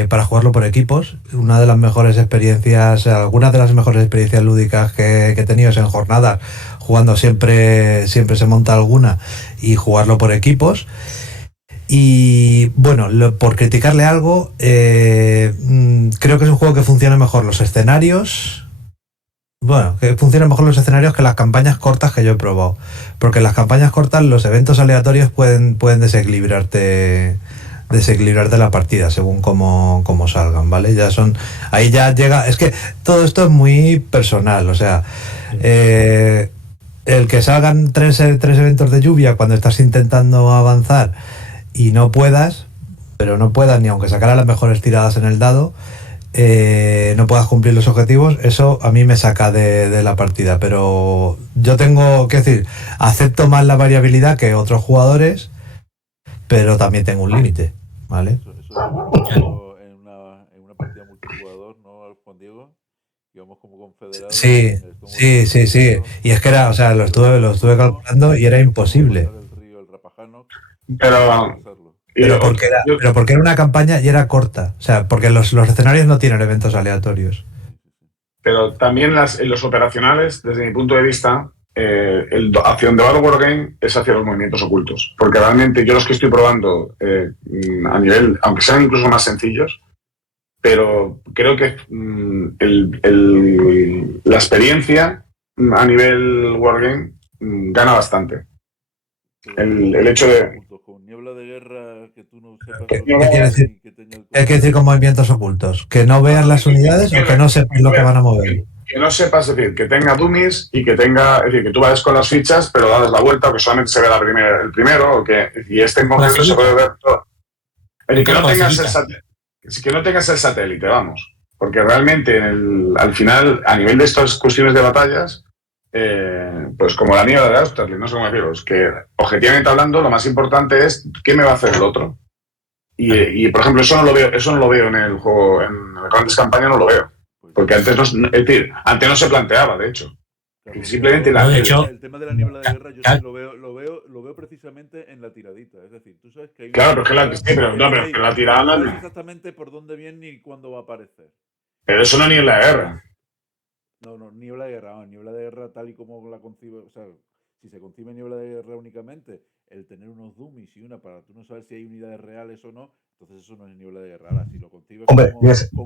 para jugarlo por equipos. Algunas de las mejores experiencias lúdicas que he tenido es en jornadas, jugando siempre se monta alguna y jugarlo por equipos. Y bueno, por criticarle algo, creo que es un juego que funciona mejor los escenarios. Bueno, que funcionan mejor los escenarios que las campañas cortas que yo he probado. Porque en las campañas cortas los eventos aleatorios pueden desequilibrarte la partida según cómo salgan, ¿vale? Ahí ya llega. Es que todo esto es muy personal, o sea. El que salgan tres eventos de lluvia cuando estás intentando avanzar y no puedas ni aunque sacara las mejores tiradas en el dado, no puedas cumplir los objetivos, eso a mí me saca de la partida. Pero yo tengo que decir, acepto más la variabilidad que otros jugadores, pero también tengo un límite, ¿vale? Eso en una partida multijugador, ¿no, Juan Diego? Íbamos como confederados. Sí. Y es que era, o sea, lo estuve calculando y era imposible. Pero Pero porque era una campaña y era corta. O sea, porque los escenarios no tienen eventos aleatorios. Pero también en los operacionales, desde mi punto de vista, hacia donde va el Wargame es hacia los movimientos ocultos. Porque realmente yo los que estoy probando a nivel, aunque sean incluso más sencillos, pero creo que la experiencia a nivel Wargame gana bastante. El hecho de... Con niebla de guerra que tú no sepas... ¿Qué quiere decir? ¿Qué quiere decir con movimientos ocultos? ¿Que no vean las unidades o que no sepas lo que van a mover? Que no sepas, es decir, que tenga dummies y que tenga... Es decir, que tú vayas con las fichas, pero das la vuelta o que solamente se ve el primero o que... Y en concreto se puede ver todo. Que no tengas el satélite, vamos. Porque realmente al final, a nivel de estas cuestiones de batallas... pues como la niebla de Austerlitz, no sé cómo decirlo, es que objetivamente hablando lo más importante es qué me va a hacer el otro. Y por ejemplo, eso no lo veo en el juego, en las grandes campañas no lo veo. Porque antes antes no se planteaba, de hecho. Claro, simplemente el tema de la niebla de guerra yo sí lo veo precisamente en la tiradita. Es decir, tú sabes que hay claro, pero la tirada no sabes exactamente por dónde viene ni cuándo va a aparecer. Pero eso no es niebla de guerra. No, niebla de guerra. Niebla de guerra tal y como la concibe, o sea, si se concibe niebla de guerra únicamente, el tener unos dummies y una para tú no sabes si hay unidades reales o no, entonces eso no es niebla de guerra. Ahora, si lo concibes como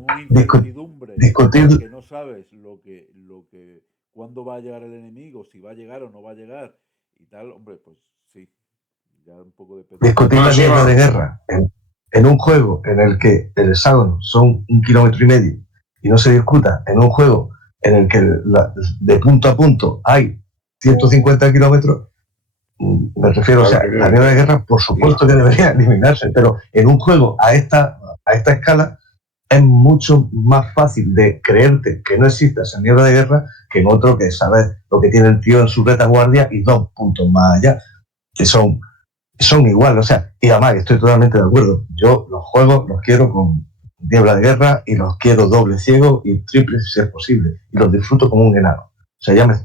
una incertidumbre que no sabes cuándo va a llegar el enemigo, si va a llegar o no va a llegar y tal, hombre, pues sí, ya un poco de... Discutir la niebla de guerra en un juego en el que el hexágono son 1,5 kilómetros y no se discuta en un juego en el que de punto a punto hay 150 kilómetros, me refiero, o sea, la niebla de guerra por supuesto que debería eliminarse, pero en un juego a esta escala es mucho más fácil de creerte que no exista esa niebla de guerra que en otro que sabes lo que tiene el tío en su retaguardia y 2 puntos más allá, que son iguales, o sea, y además estoy totalmente de acuerdo, yo los juegos los quiero con niebla de guerra y los quiero doble ciego y triple si es posible y los disfruto como un enano. O sea, ya me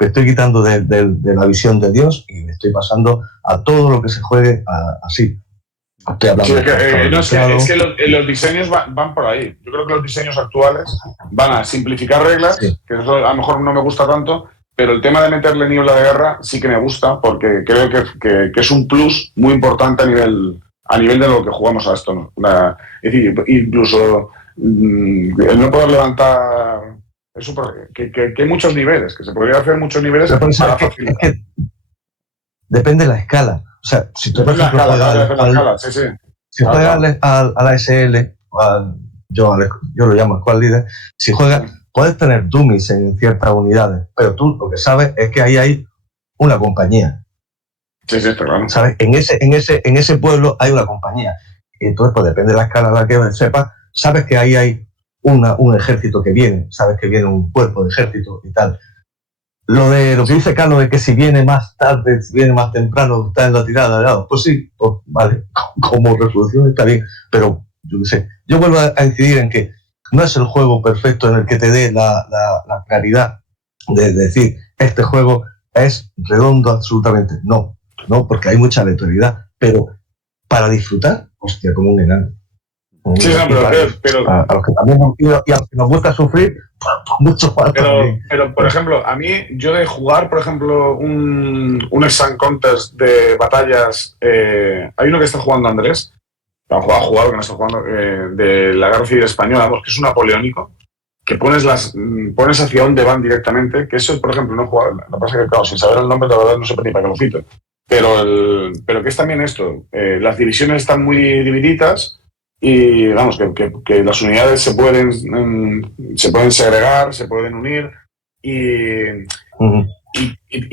estoy quitando de la visión de Dios y me estoy pasando a todo lo que se juegue así. Estoy hablando es que los diseños van por ahí. Yo creo que los diseños actuales van a simplificar reglas, que eso a lo mejor no me gusta tanto, pero el tema de meterle niebla de guerra sí que me gusta porque creo que es un plus muy importante a nivel de lo que jugamos a esto, ¿no? Es decir, incluso el no poder levantar eso, que hay muchos niveles, que se podría hacer muchos niveles para facilitar. Es que depende de la escala. O sea, si tú por ejemplo juegas a la SL, yo lo llamo Squad Leader, si juegas, puedes tener dummies en ciertas unidades, pero tú lo que sabes es que ahí hay una compañía. Sí, está claro. ¿Sabes? En ese pueblo hay una compañía. Y entonces, pues depende de la escala a la que sepas, sabes que ahí hay un ejército que viene, sabes que viene un cuerpo de ejército y tal. Lo que dice Carlos de que si viene más tarde, si viene más temprano, está en la tirada de lado, pues sí, pues vale, como resolución está bien, pero yo qué sé, yo vuelvo a incidir en que no es el juego perfecto en el que te dé la claridad de decir, este juego es redondo absolutamente, no, porque hay mucha aleatoriedad, pero para disfrutar, hostia, como un enano. Sí, pero a los que también y a los que nos gusta sufrir, mucho más. Pero, por ejemplo, a mí, yo de jugar, por ejemplo, un Exam Contest de batallas, hay uno que está jugando Andrés, ha jugado, que no está jugando, de la Guerra Civil Española, que es un napoleónico, que pones hacia dónde van directamente, que eso, por ejemplo, no he jugado, lo que pasa es que, claro, sin saber el nombre, la verdad no sé ni para qué lo cito, pero que es también esto, las divisiones están muy divididas. Y vamos, que las unidades se pueden segregar, se pueden unir y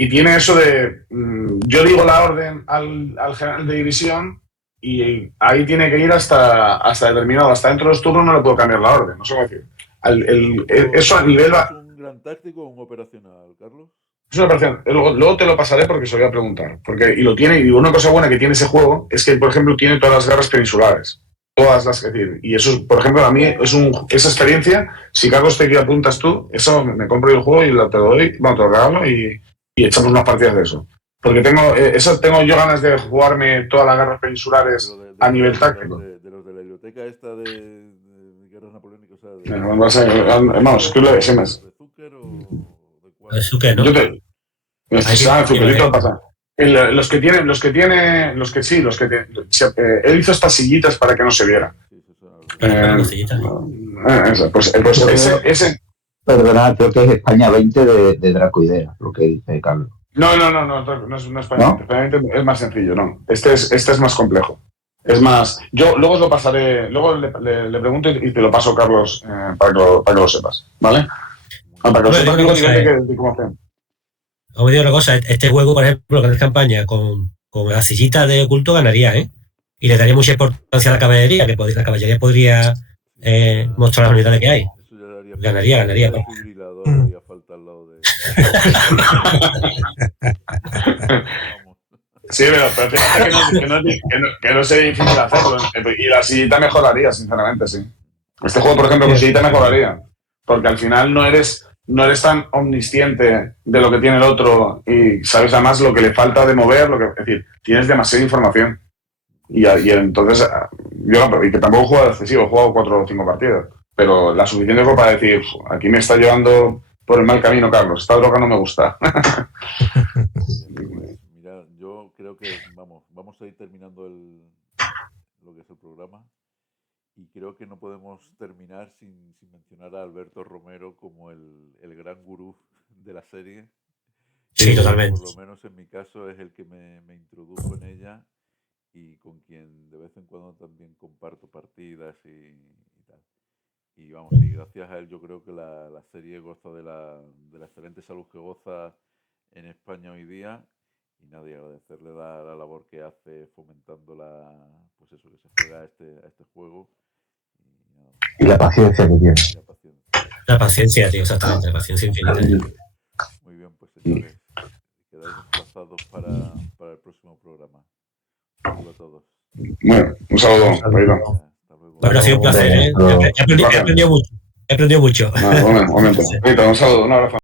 tiene eso de... Yo digo la orden al general de división y ahí tiene que ir hasta determinado. Hasta dentro de los turnos no le puedo cambiar la orden, no sé cómo decir. Eso a nivel... ¿Es un gran táctico o un operacional, Carlos? Es una operación. Luego te lo pasaré porque se lo voy a preguntar. Y lo tiene, y una cosa buena que tiene ese juego es que, por ejemplo, tiene todas las guerras peninsulares. Todas las que decir. Y eso, por ejemplo, a mí esa experiencia, si Carlos te apuntas tú, eso me compro yo el juego y te lo doy, te lo regalo y echamos unas partidas de eso. Porque tengo yo ganas de jugarme todas las guerras peninsulares a nivel táctico. De los de la biblioteca esta de guerras napoleónicas, o sea, Vamos, ¿qué le decimos? ¿De Zúcar o de cuál? El Zucker, ¿no? Yo te. Zuckerito pasa. Los que él hizo estas sillitas para que no se viera. Sí, eso es Pues ese. Perdona, creo que es España 20 de Dracoidea, lo que dice Carlos. No es España 20. España 20 es más sencillo, no. Este es más complejo. Es más, yo luego os lo pasaré, luego le pregunto y te lo paso, Carlos, para que lo sepas, ¿vale? Para que lo sepas, de cómo hacen. Os digo una cosa, este juego, por ejemplo, que es campaña, con la sillita de oculto ganaría, ¿eh? Y le daría mucha importancia a la caballería, que la caballería podría mostrar las unidades que hay. Ganaría. Haría falta al lado de... Sí, pero fíjate que no sea difícil hacerlo. Y la sillita mejoraría, sinceramente, sí. Este juego, por ejemplo, con sillita mejoraría. Porque al final no eres tan omnisciente de lo que tiene el otro y sabes además lo que le falta de mover, es decir, tienes demasiada información. Y entonces, y que tampoco he jugado excesivo, he jugado 4 o 5 partidas. Pero la suficiente como para decir, aquí me está llevando por el mal camino, Carlos, esta droga no me gusta. Mira, yo creo que vamos a ir terminando lo que es el programa y creo que no podemos terminar sin mencionar a Alberto Romero como el gran gurú de la serie. Sí, totalmente. Por lo menos en mi caso es el que me introdujo en ella y con quien de vez en cuando también comparto partidas y tal. Y vamos, y gracias a él yo creo que la serie goza de la excelente salud que goza en España hoy día. Y nada, y agradecerle la labor que hace fomentando pues eso, que se juega a este juego. Y la paciencia que tiene. La paciencia, tío, exactamente, la paciencia infinita. Muy bien, pues señores, quedáis emplazados para el próximo programa. Un saludo a todos. Bueno, un saludo. Hasta luego. Bueno, ha sido un placer, ¿eh? He aprendido mucho. Un momento. Un saludo, un abrazo.